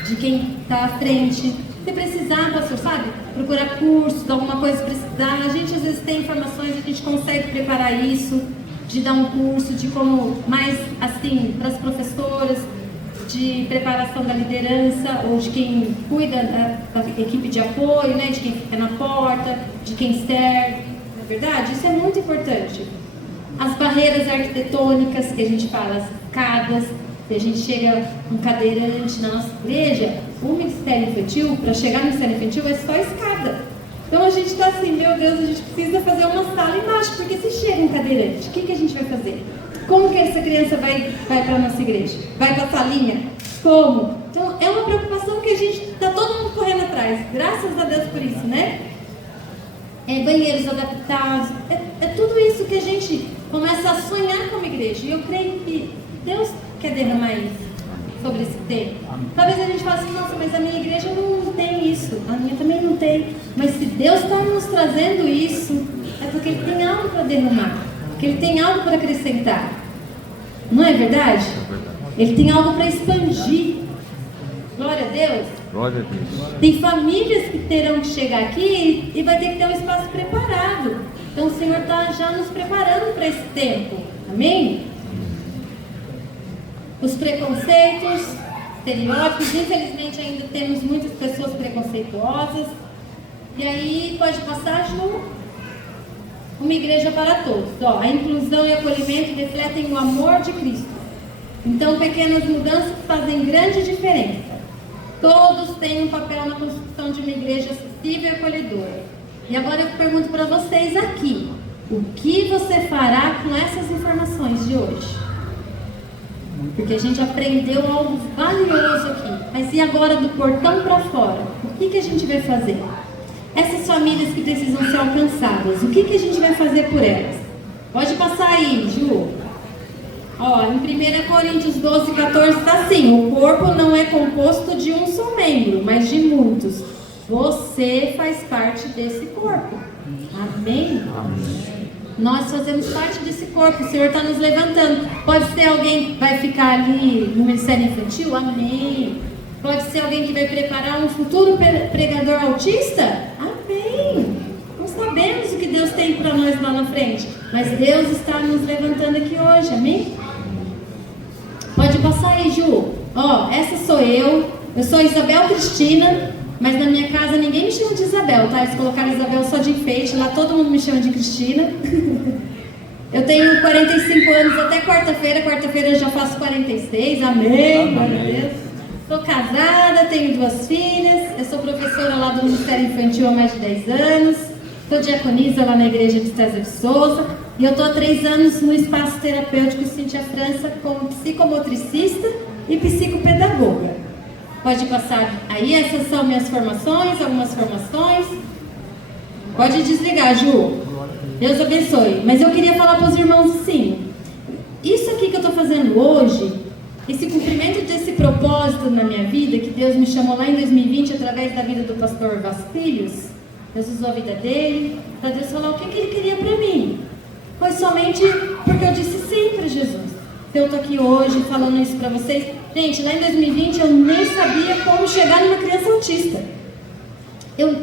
de quem está à frente. Se precisar, pastor, sabe? Procurar curso, alguma coisa se precisar. A gente às vezes tem informações, a gente consegue preparar isso, de dar um curso, de como mais assim, para as professoras, de preparação da liderança, ou de quem cuida da equipe de apoio, né? De quem fica na porta, de quem serve. Não é verdade? Isso é muito importante. As barreiras arquitetônicas que a gente fala, as escadas. Se a gente chega um cadeirante na nossa igreja, o Ministério Infantil, para chegar no Ministério Infantil é só escada. Então a gente está assim, meu Deus, a gente precisa fazer uma sala embaixo, porque se chega um cadeirante, o que a gente vai fazer? Como que essa criança vai para a nossa igreja? Vai para a salinha? Como? Então é uma preocupação que a gente está todo mundo correndo atrás, graças a Deus por isso, né? Banheiros adaptados, é tudo isso que a gente começa a sonhar como igreja. E eu creio que Deus quer derramar isso sobre esse tema. Talvez a gente fale assim, nossa, mas a minha igreja não tem isso, a minha também não tem. Mas se Deus está nos trazendo isso, é porque Ele tem algo para derramar, porque Ele tem algo para acrescentar. Não é verdade? Ele tem algo para expandir. Glória a Deus. Glória a Deus. Tem famílias que terão que chegar aqui e vai ter que ter um espaço preparado. Então o Senhor está já nos preparando para esse tempo. Amém? Os preconceitos, estereótipos, infelizmente ainda temos muitas pessoas preconceituosas. E aí pode passar, Ju? uma igreja para todos. Ó, a inclusão e acolhimento refletem o amor de Cristo. Então, pequenas mudanças fazem grande diferença. Todos têm um papel na construção de uma igreja acessível e acolhedora. E agora eu pergunto para vocês aqui, o que você fará com essas informações de hoje? Porque a gente aprendeu algo valioso aqui. Mas e agora do portão para fora? O que a gente vai fazer? Essas famílias que precisam ser alcançadas, o que a gente vai fazer por elas? Pode passar aí, Ju. Ó, em 1 Coríntios 12, 14 está assim: o corpo não é composto de um só membro, mas de muitos. Você faz parte desse corpo. Amém? Nós fazemos parte desse corpo. O Senhor está nos levantando. Pode ser alguém que vai ficar ali no Ministério Infantil? Amém. Pode ser alguém que vai preparar um futuro pregador autista? Amém. Não sabemos o que Deus tem para nós lá na frente, mas Deus está nos levantando aqui hoje, amém? Pode passar aí, Ju. Ó, essa sou eu sou Isabel Cristina, mas na minha casa ninguém me chama de Isabel, tá? Eles colocaram Isabel só de enfeite, lá todo mundo me chama de Cristina. Eu tenho 45 anos até quarta-feira eu já faço 46, amém, glória a Deus. Sou casada, tenho 2 filhas, eu sou professora lá do Ministério Infantil há mais de 10 anos, sou diaconisa lá na igreja de César de Souza, e eu estou há 3 anos no espaço terapêutico Cintia França como psicomotricista e psicopedagoga. Pode passar aí, essas são minhas formações, algumas formações. Pode desligar, Ju. Deus abençoe. Mas eu queria falar para os irmãos assim, isso aqui que eu estou fazendo hoje, esse cumprimento desse propósito na minha vida, que Deus me chamou lá em 2020 através da vida do pastor Vasquilhos, Deus usou a vida dele, para Deus falar o que ele queria para mim. Foi somente porque eu disse sim para Jesus. Eu estou aqui hoje falando isso para vocês. Gente, lá em 2020 eu nem sabia como chegar numa criança autista. Eu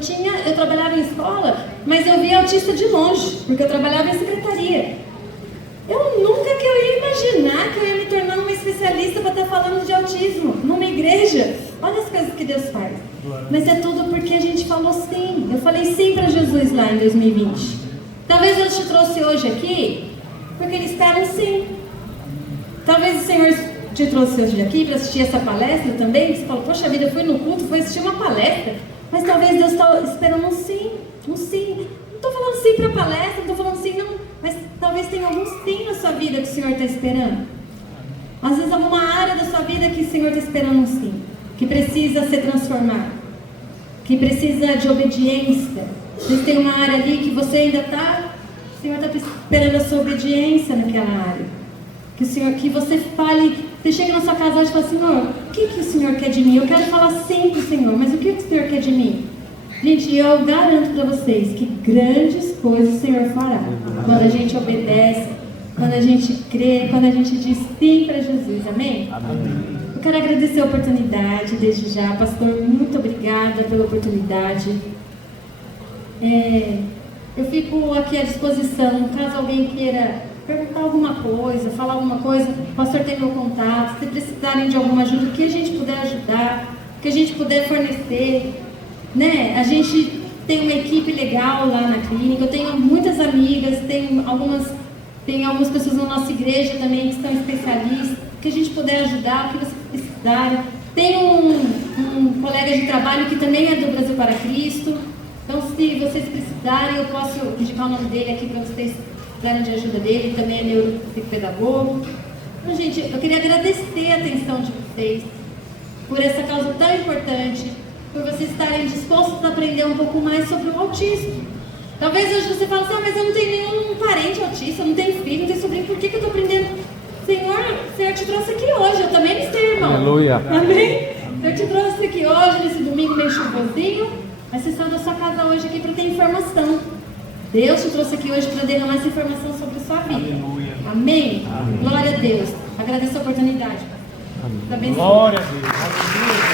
trabalhava em escola, mas eu via autista de longe, porque eu trabalhava em secretaria. Eu nunca que eu ia imaginar que eu ia me tornar uma especialista para estar falando de autismo numa igreja. Olha as coisas que Deus faz. Mas é tudo porque a gente falou sim. Eu falei sim para Jesus lá em 2020. Talvez eu te trouxe hoje aqui porque eles esperaram sim. Talvez o Senhor te trouxe hoje aqui para assistir essa palestra também. Você falou, poxa vida, eu fui no culto, fui assistir uma palestra. Mas talvez Deus está esperando um sim, um sim. Não estou falando sim para a palestra, não estou falando sim, não. Mas talvez tenha algum sim na sua vida que o Senhor está esperando. Às vezes alguma área da sua vida que o Senhor está esperando um sim. Que precisa ser transformada. Que precisa de obediência. Às vezes tem uma área ali que você ainda está, o Senhor está esperando a sua obediência naquela área. Que o Senhor, que você fale, você chega na sua casa hoje e fala, Senhor, o que o Senhor quer de mim? Eu quero falar sim para o Senhor, mas o que o Senhor quer de mim? Gente, eu garanto para vocês que grandes coisas o Senhor fará. Quando a gente obedece, quando a gente crê, quando a gente diz sim para Jesus, amém? Amém. Eu quero agradecer a oportunidade desde já, pastor, muito obrigada pela oportunidade. Eu fico aqui à disposição, caso alguém queira perguntar alguma coisa, falar alguma coisa, o pastor tem meu contato, se precisarem de alguma ajuda, o que a gente puder ajudar, o que a gente puder fornecer, né? A gente tem uma equipe legal lá na clínica, eu tenho muitas amigas, tem algumas pessoas na nossa igreja também que são especialistas, o que a gente puder ajudar, o que vocês precisarem. Tem um colega de trabalho que também é do Brasil para Cristo, então se vocês precisarem, eu posso indicar o nome dele aqui para vocês precisarem de ajuda dele, também é neuropsicopedagogo. Então, gente, eu queria agradecer a atenção de vocês por essa causa tão importante, por vocês estarem dispostos a aprender um pouco mais sobre o autismo. Talvez hoje você fale assim, mas eu não tenho nenhum parente autista, eu não tenho filho, não tenho sobrinho, por que eu estou aprendendo? Senhor, o Senhor te trouxe aqui hoje, eu também não sei, irmão. Aleluia. Amém? Eu te trouxe aqui hoje, nesse domingo meio chuvosinho, mas você saiu da sua casa hoje aqui para ter informação. Deus te trouxe aqui hoje para derramar essa informação sobre a sua vida. Aleluia. Amém? Amém. Glória a Deus. Agradeço a oportunidade. Amém. Abençoe. Glória a Deus. Aleluia.